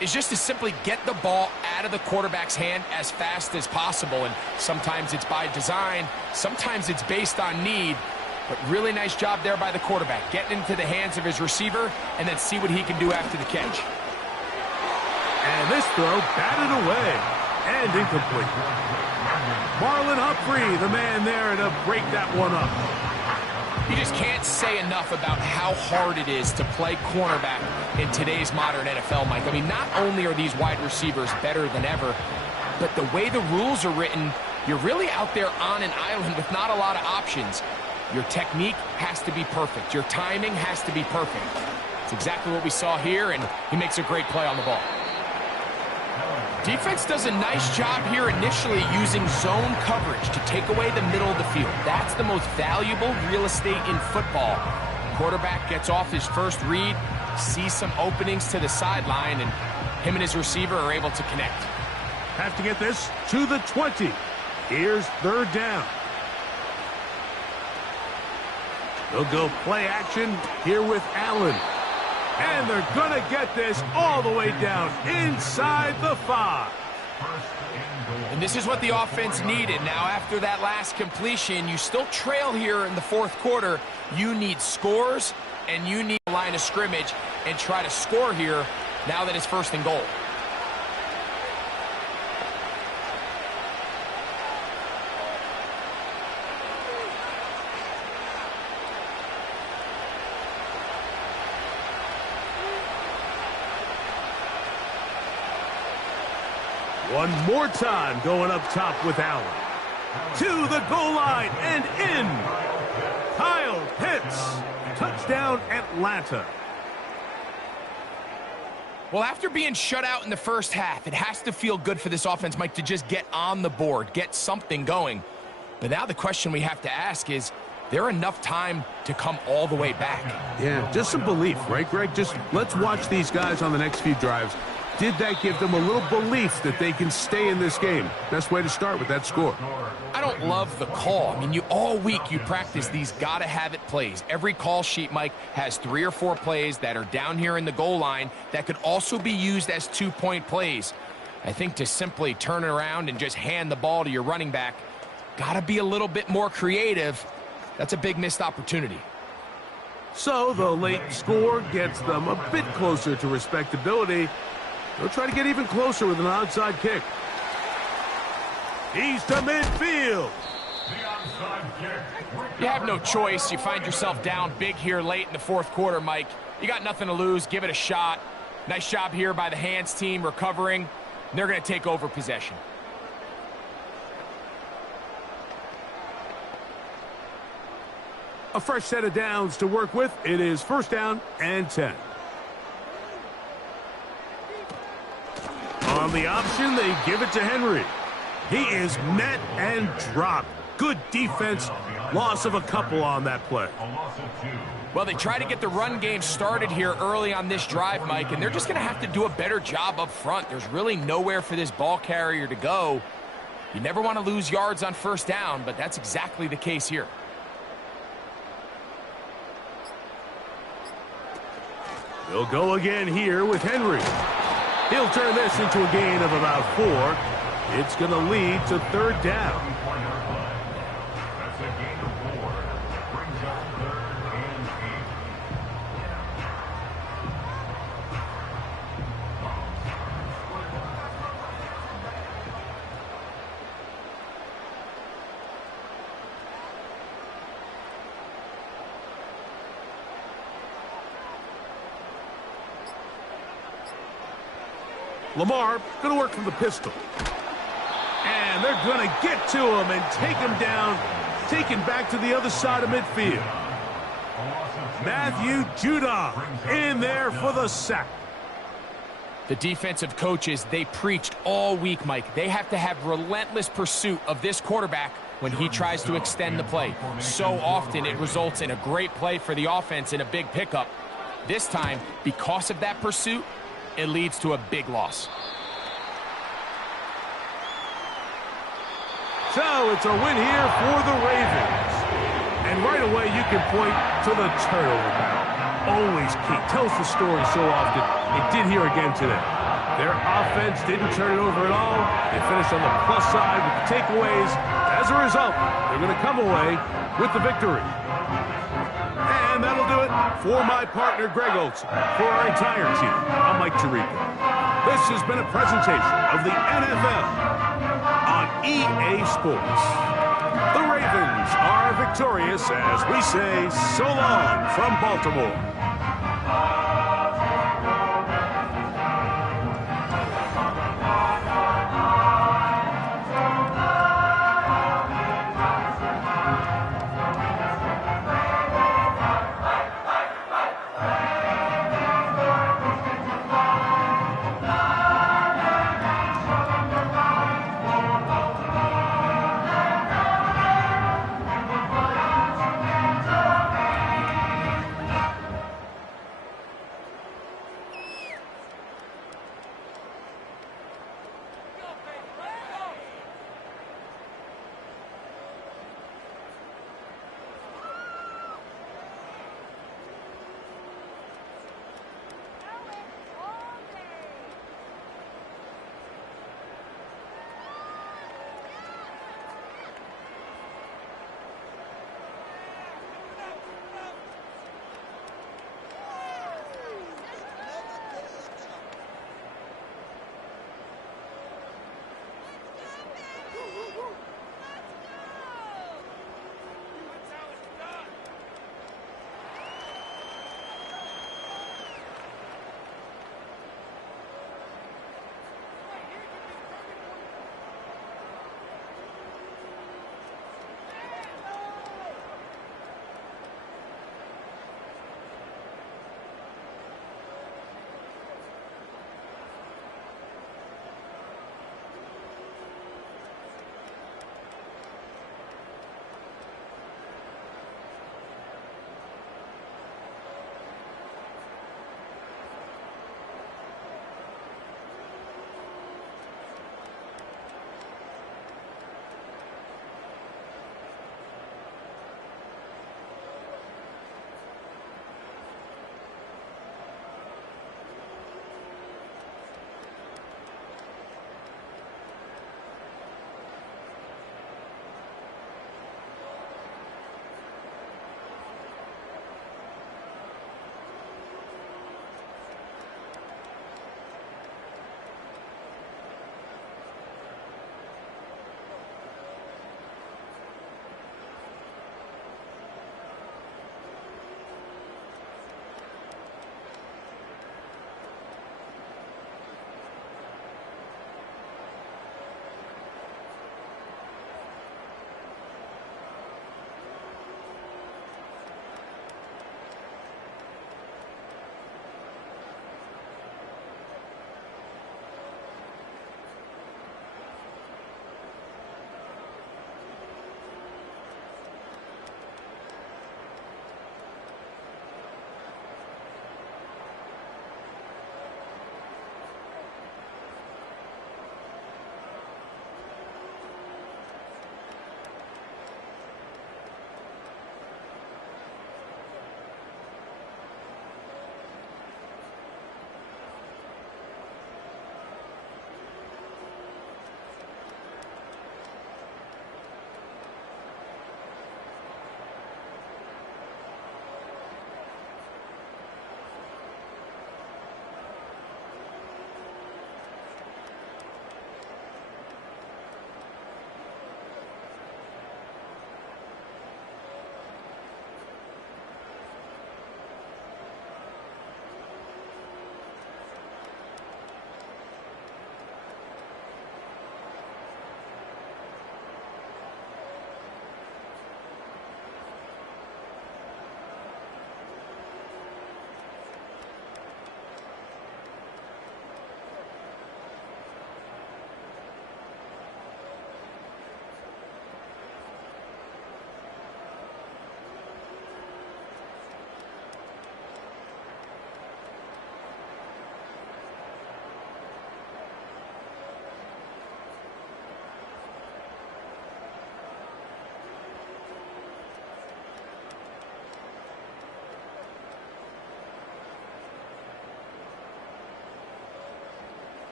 is just to simply get the ball out of the quarterback's hand as fast as possible. And sometimes it's by design, sometimes it's based on need. But really nice job there by the quarterback, getting into the hands of his receiver and then see what he can do after the catch. And this throw batted away and incomplete. Marlon Humphrey, the man there to break that one up. You just can't say enough about how hard it is to play cornerback in today's modern NFL, Mike. I mean, not only are these wide receivers better than ever, but the way the rules are written, you're really out there on an island with not a lot of options. Your technique has to be perfect. Your timing has to be perfect. It's exactly what we saw here, and he makes a great play on the ball. Defense does a nice job here initially using zone coverage to take away the middle of the field. That's the most valuable real estate in football. Quarterback gets off his first read, sees some openings to the sideline, and him and his receiver are able to connect. Have to get this to the 20. Here's 3rd down. They'll go play action here with Allen. And they're going to get this all the way down inside the 5. And this is what the offense needed. Now, after that last completion, you still trail here in the 4th quarter. You need scores, and you need a line of scrimmage and try to score here now that it's 1st and goal. One more time going up top with Allen. To the goal line and in. Kyle Pitts. Touchdown, Atlanta. Well, after being shut out in the first half, it has to feel good for this offense, Mike, to just get on the board, get something going. But now the question we have to ask is there enough time to come all the way back? Yeah, just some belief, right, Greg? Just let's watch these guys on the next few drives. Did that give them a little belief that they can stay in this game? Best way to start with that score. I don't love the call. I mean, all week you practice these gotta-have-it plays. Every call sheet, Mike, has 3 or 4 plays that are down here in the goal line that could also be used as 2-point plays. I think to simply turn it around and just hand the ball to your running back, gotta be a little bit more creative. That's a big missed opportunity. So the late score gets them a bit closer to respectability. They'll try to get even closer with an onside kick. He's to midfield. You have no choice. You find yourself down big here late in the 4th quarter, Mike. You got nothing to lose. Give it a shot. Nice job here by the hands team recovering. They're going to take over possession. A fresh set of downs to work with. It is 1st down and 10. On the option, they give it to Henry. He is met and dropped. Good defense. Loss of a couple on that play. Well, they try to get the run game started here early on this drive, Mike, and they're just going to have to do a better job up front. There's really nowhere for this ball carrier to go. You never want to lose yards on 1st down, but that's exactly the case here. They'll go again here with Henry. He'll turn this into a gain of about 4. It's going to lead to 3rd down. Lamar going to work from the pistol. And they're going to get to him and take him down, taken back to the other side of midfield. Matthew Judon in there for the sack. The defensive coaches, they preached all week, Mike. They have to have relentless pursuit of this quarterback when he tries to extend the play. So often it results in a great play for the offense and a big pickup. This time, because of that pursuit, it leads to a big loss. So it's a win here for the Ravens. And right away you can point to the turnover battle. Always key. Tells the story so often. It did here again today. Their offense didn't turn it over at all. They finished on the plus side with the takeaways. As a result, they're going to come away with the victory. And that'll do it for my partner, Greg Olson. For our entire team, I'm Mike Tirico. This has been a presentation of the NFL on EA Sports. The Ravens are victorious as we say so long from Baltimore.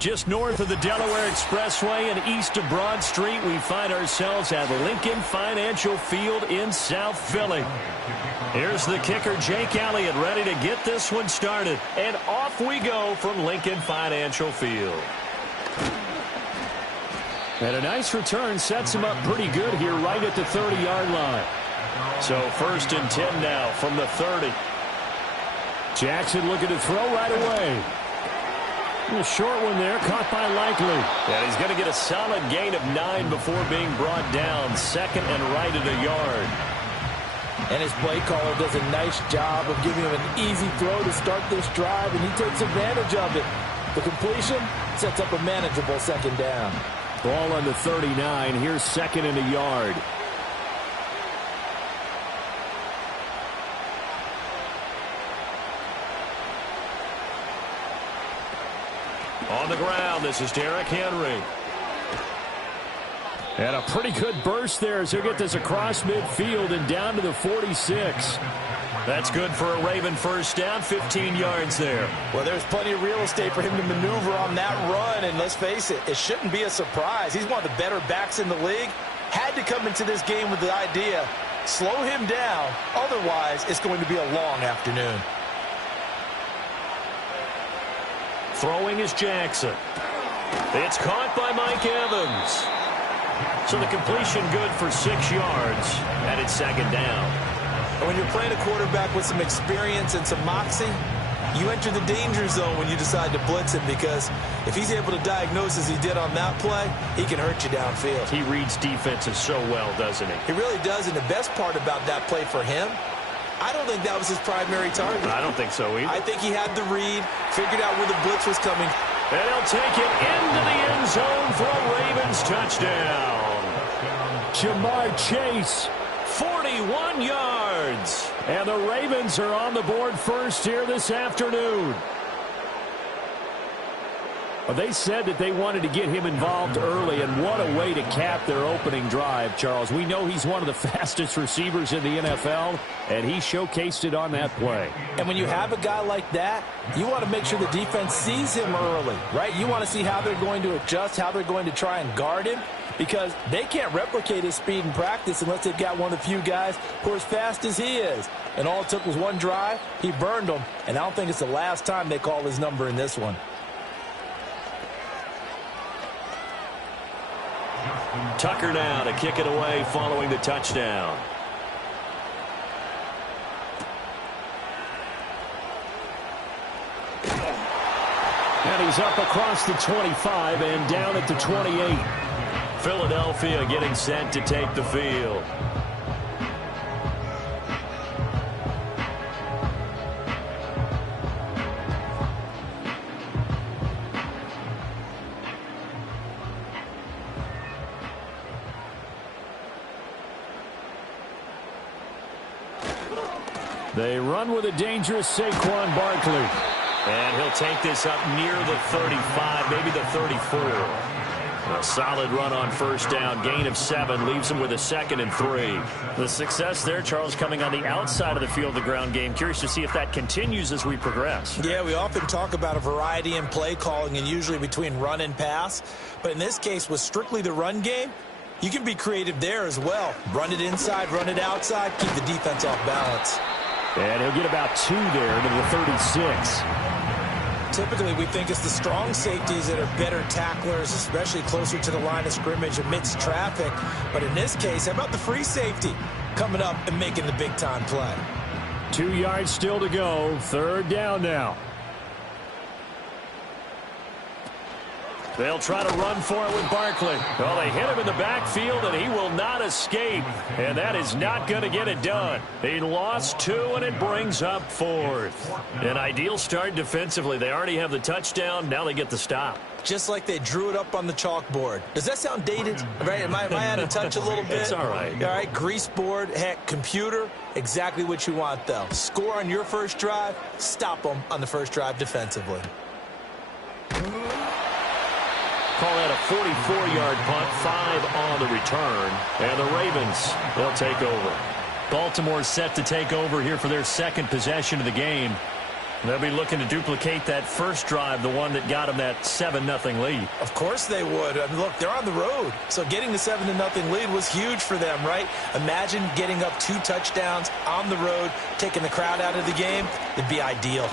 Just north of the Delaware Expressway and east of Broad Street, we find ourselves at Lincoln Financial Field in South Philly. Here's the kicker, Jake Elliott, ready to get this one started. And off we go from Lincoln Financial Field. And a nice return sets him up pretty good here right at the 30-yard line. So 1st and 10 now from the 30. Jackson looking to throw right away. A short one there, caught by Likely. And he's going to get a solid gain of 9 before being brought down. 2nd and right at a yard. And his play caller does a nice job of giving him an easy throw to start this drive, and he takes advantage of it. The completion sets up a manageable 2nd down. Ball on the 39. Here's 2nd and a yard. On the ground, this is Derrick Henry. And a pretty good burst there as he'll get this across midfield and down to the 46. That's good for a Raven first down, 15 yards there. Well, there's plenty of real estate for him to maneuver on that run, and let's face it, it shouldn't be a surprise. He's one of the better backs in the league. Had to come into this game with the idea Slow him down. Otherwise, it's going to be a long afternoon. Throwing is Jackson. It's caught by Mike Evans. So the completion good for 6 yards, and it's second down. When you're playing a quarterback with some experience and some moxie, you enter the danger zone when you decide to blitz him, because if he's able to diagnose as he did on that play, he can hurt you downfield. He reads defenses so well, doesn't he? He really does, and the best part about that play for him, I don't think that was his primary target. I don't think so either. I think he had the read, figured out where the blitz was coming. And he'll take it into the end zone for a Ravens touchdown. Jamar Chase, 41 yards. And the Ravens are on the board first here this afternoon. Well, they said that they wanted to get him involved early, and what a way to cap their opening drive, Charles. We know he's one of the fastest receivers in the NFL, and he showcased it on that play. And when you have a guy like that, you want to make sure the defense sees him early, right? You want to see how they're going to adjust, how they're going to try and guard him, because they can't replicate his speed in practice unless they've got one of the few guys who are as fast as he is. And all it took was one drive. He burned them, and I don't think it's the last time they call his number in this one. Tucker now to kick it away following the touchdown. And he's up across the 25 and down at the 28. Philadelphia getting set to take the field. They run with a dangerous Saquon Barkley. And he'll take this up near the 35, maybe the 34. A solid run on first down. Gain of 7 leaves him with a 2nd and 3. The success there, Charles, coming on the outside of the field, the ground game. Curious to see if that continues as we progress. Yeah, we often talk about a variety in play calling and usually between run and pass. But in this case, with strictly the run game, you can be creative there as well. Run it inside, run it outside, keep the defense off balance. And he'll get about 2 there to the 36. Typically, we think it's the strong safeties that are better tacklers, especially closer to the line of scrimmage amidst traffic. But in this case, how about the free safety coming up and making the big-time play? 2 yards still to go. 3rd down now. They'll try to run for it with Barkley. Well, they hit him in the backfield, and he will not escape. And that is not going to get it done. He lost 2, and it brings up 4th. An ideal start defensively. They already have the touchdown. Now they get the stop. Just like they drew it up on the chalkboard. Does that sound dated? Right? Am I out of touch a little bit? It's all right. All right, grease board, heck, computer, exactly what you want, though. Score on your first drive, stop them on the first drive defensively. Call that a 44-yard punt, 5 on the return. And the Ravens, they'll take over. Baltimore set to take over here for their 2nd possession of the game. They'll be looking to duplicate that first drive, the one that got them that 7-0 lead. Of course they would. I mean, look, they're on the road. So getting the 7-0 lead was huge for them, right? Imagine getting up 2 touchdowns on the road, taking the crowd out of the game. It'd be ideal.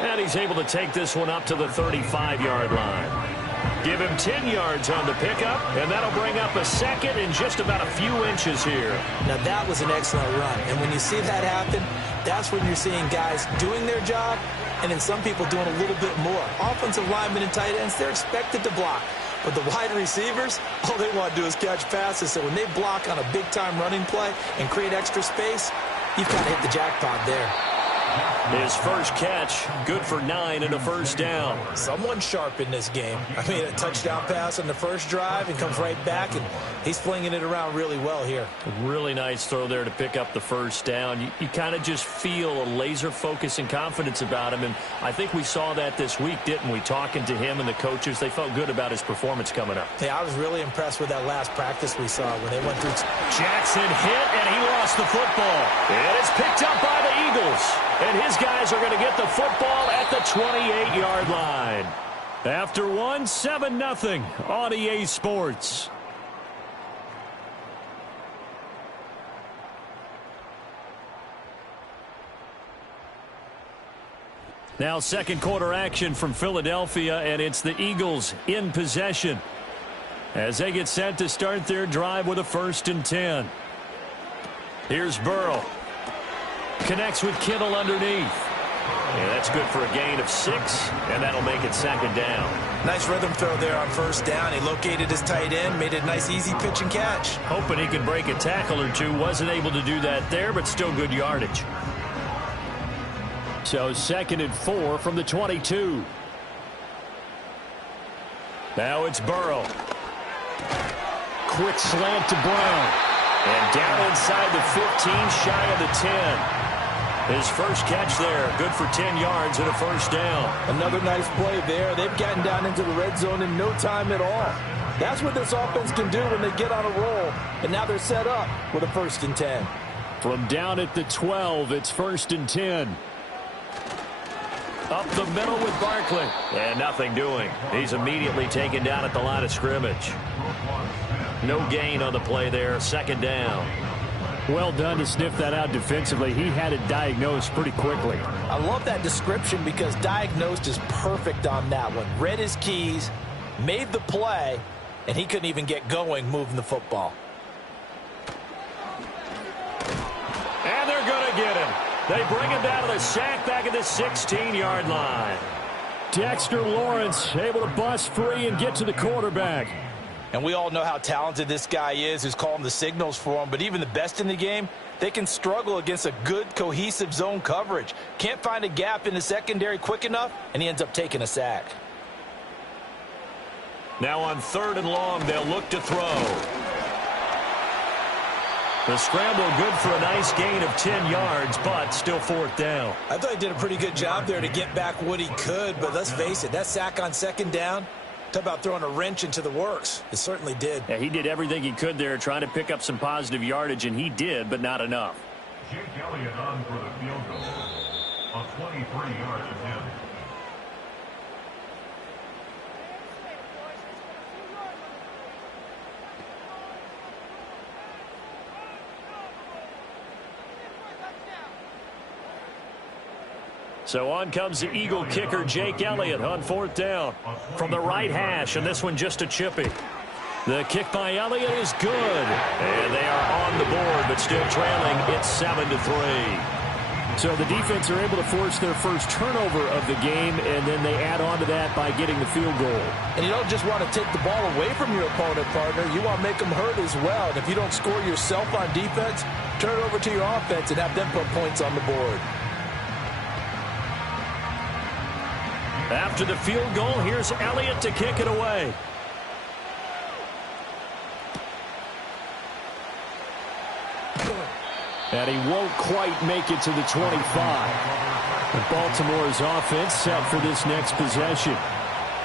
And he's able to take this one up to the 35-yard line. Give him 10 yards on the pickup, and that'll bring up a 2nd in just about a few inches here. Now, that was an excellent run. And when you see that happen, that's when you're seeing guys doing their job and then some people doing a little bit more. Offensive linemen and tight ends, they're expected to block. But the wide receivers, all they want to do is catch passes. So when they block on a big-time running play and create extra space, you've kind of hit the jackpot there. His first catch, good for 9 and a first down. Someone sharp in this game. I mean, a touchdown pass on the first drive and comes right back, and he's flinging it around really well here. Really nice throw there to pick up the first down. You kind of just feel a laser focus and confidence about him, and I think we saw that this week, didn't we? Talking to him and the coaches, they felt good about his performance coming up. Yeah, I was really impressed with that last practice we saw when they went through. Jackson hit, and he lost the football. And it's picked up by the Eagles. And his guys are going to get the football at the 28-yard line. After 7-0 on EA Sports. Now second quarter action from Philadelphia, and it's the Eagles in possession as they get set to start their drive with a 1st and 10. Here's Burrow. Connects with Kittle underneath. Yeah, that's good for a gain of 6, and that'll make it 2nd down. Nice rhythm throw there on 1st down. He located his tight end, made a nice easy pitch and catch. Hoping he could break a tackle or two. Wasn't able to do that there, but still good yardage. So 2nd and 4 from the 22. Now it's Burrow. Quick slant to Brown. And down inside the 15, shy of the 10. His first catch there, good for 10 yards and a 1st down. Another nice play there. They've gotten down into the red zone in no time at all. That's what this offense can do when they get on a roll. And now they're set up with a 1st and 10. From down at the 12, it's 1st and 10. Up the middle with Barkley. And nothing doing. He's immediately taken down at the line of scrimmage. No gain on the play there. 2nd down. Well done to sniff that out defensively. He had it diagnosed pretty quickly. I love that description because diagnosed is perfect on that one. Read his keys, made the play, and he couldn't even get going moving the football. And they're going to get him. They bring him down to the sack back at the 16-yard line. Dexter Lawrence able to bust free and get to the quarterback. And we all know how talented this guy is who's calling the signals for him. But even the best in the game, they can struggle against a good, cohesive zone coverage. Can't find a gap in the secondary quick enough, and he ends up taking a sack. Now on 3rd and long, they'll look to throw. The scramble good for a nice gain of 10 yards, but still 4th down. I thought he did a pretty good job there to get back what he could, but let's face it, that sack on 2nd down, talk about throwing a wrench into the works. It certainly did. Yeah, he did everything he could there, trying to pick up some positive yardage, and he did, but not enough. Jake Elliott on for the field goal. A 23-yard attempt. So on comes the Eagle kicker, Jake Elliott, on 4th down from the right hash, and this one just a chippy. The kick by Elliott is good, and they are on the board, but still trailing. It's 7-3. So the defense are able to force their first turnover of the game, and then they add on to that by getting the field goal. And you don't just want to take the ball away from your opponent, partner. You want to make them hurt as well. And if you don't score yourself on defense, turn it over to your offense and have them put points on the board. After the field goal, here's Elliott to kick it away. And he won't quite make it to the 25. And Baltimore's offense set for this next possession.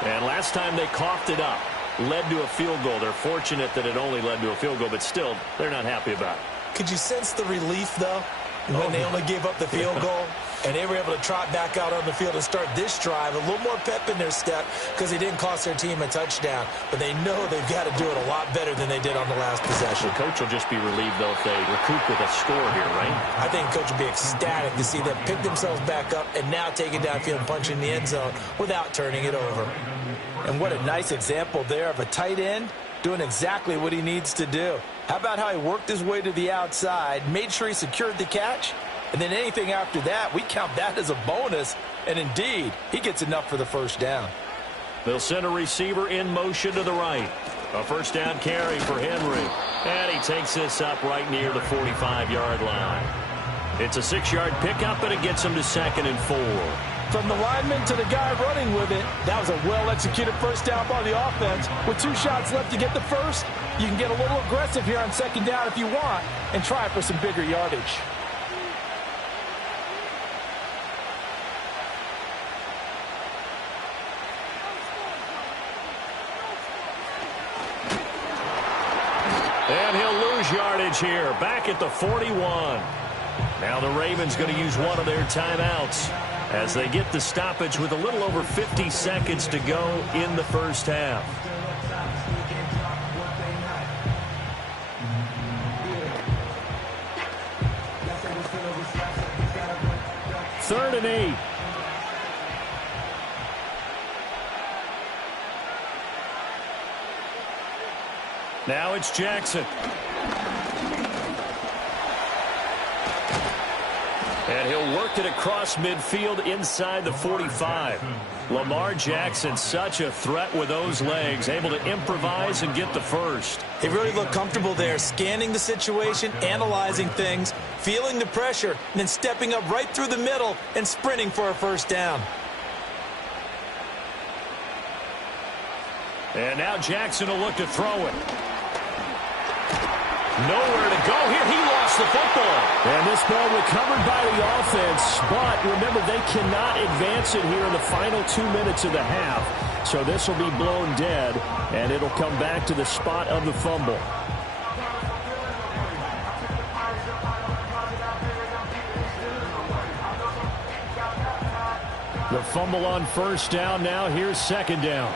And last time they coughed it up, led to a field goal. They're fortunate that it only led to a field goal, but still, they're not happy about it. Could you sense the relief, though, when they only gave up the field goal? And they were able to trot back out on the field and start this drive. A little more pep in their step because they didn't cost their team a touchdown. But they know they've got to do it a lot better than they did on the last possession. The coach will just be relieved, though, if they recoup with a score here, right? I think the coach will be ecstatic to see them pick themselves back up and now take it downfield and punch in the end zone without turning it over. And what a nice example there of a tight end doing exactly what he needs to do. How about how he worked his way to the outside, made sure he secured the catch, and then anything after that, we count that as a bonus. And indeed, he gets enough for the 1st down. They'll send a receiver in motion to the right. A 1st down carry for Henry. And he takes this up right near the 45-yard line. It's a 6-yard pickup, and it gets him to 2nd and 4. From the lineman to the guy running with it, that was a well-executed 1st down by the offense. With 2 shots left to get the first, you can get a little aggressive here on 2nd down if you want and try for some bigger yardage. And he'll lose yardage here, back at the 41. Now the Ravens going to use one of their timeouts as they get the stoppage with a little over 50 seconds to go in the 1st half. Third and 8. Now it's Jackson. And he'll work it across midfield inside the 45. Lamar Jackson, such a threat with those legs, able to improvise and get the first. He really looked comfortable there, scanning the situation, analyzing things, feeling the pressure, and then stepping up right through the middle and sprinting for a first down. And now Jackson will look to throw it. Nowhere to go here. He lost the football. And this ball recovered by the offense. But remember, they cannot advance it here in the final 2 minutes of the half. So this will be blown dead, and it'll come back to the spot of the fumble. The fumble on first down now. Here's second down.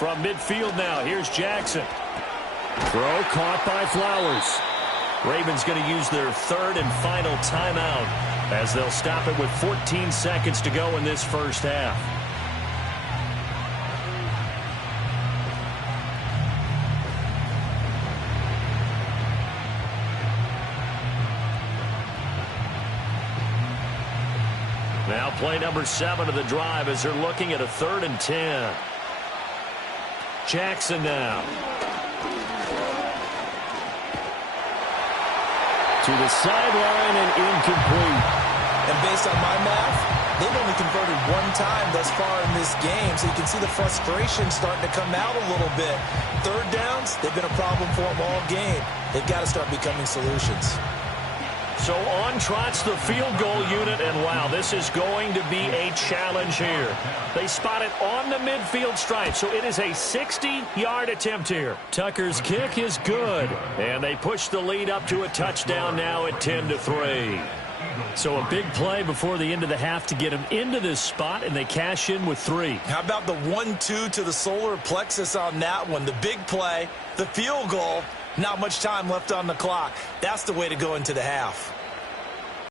From midfield now, here's Jackson. Throw caught by Flowers. Ravens going to use their third and final timeout as they'll stop it with 14 seconds to go in this first half. Now play number 7 of the drive as they're looking at a 3rd and 10. Jackson now. To the sideline and incomplete. And based on my math, they've only converted one time thus far in this game, so you can see the frustration starting to come out a little bit. Third downs, they've been a problem for them all game. They've got to start becoming solutions. So on trots the field goal unit, and wow, this is going to be a challenge here. They spot it on the midfield stripe, so it is a 60-yard attempt here. Tucker's kick is good, and they push the lead up to a touchdown now at 10-3. So a big play before the end of the half to get them into this spot, and they cash in with 3. How about the 1-2 to the solar plexus on that one? The big play, the field goal, not much time left on the clock. That's the way to go into the half.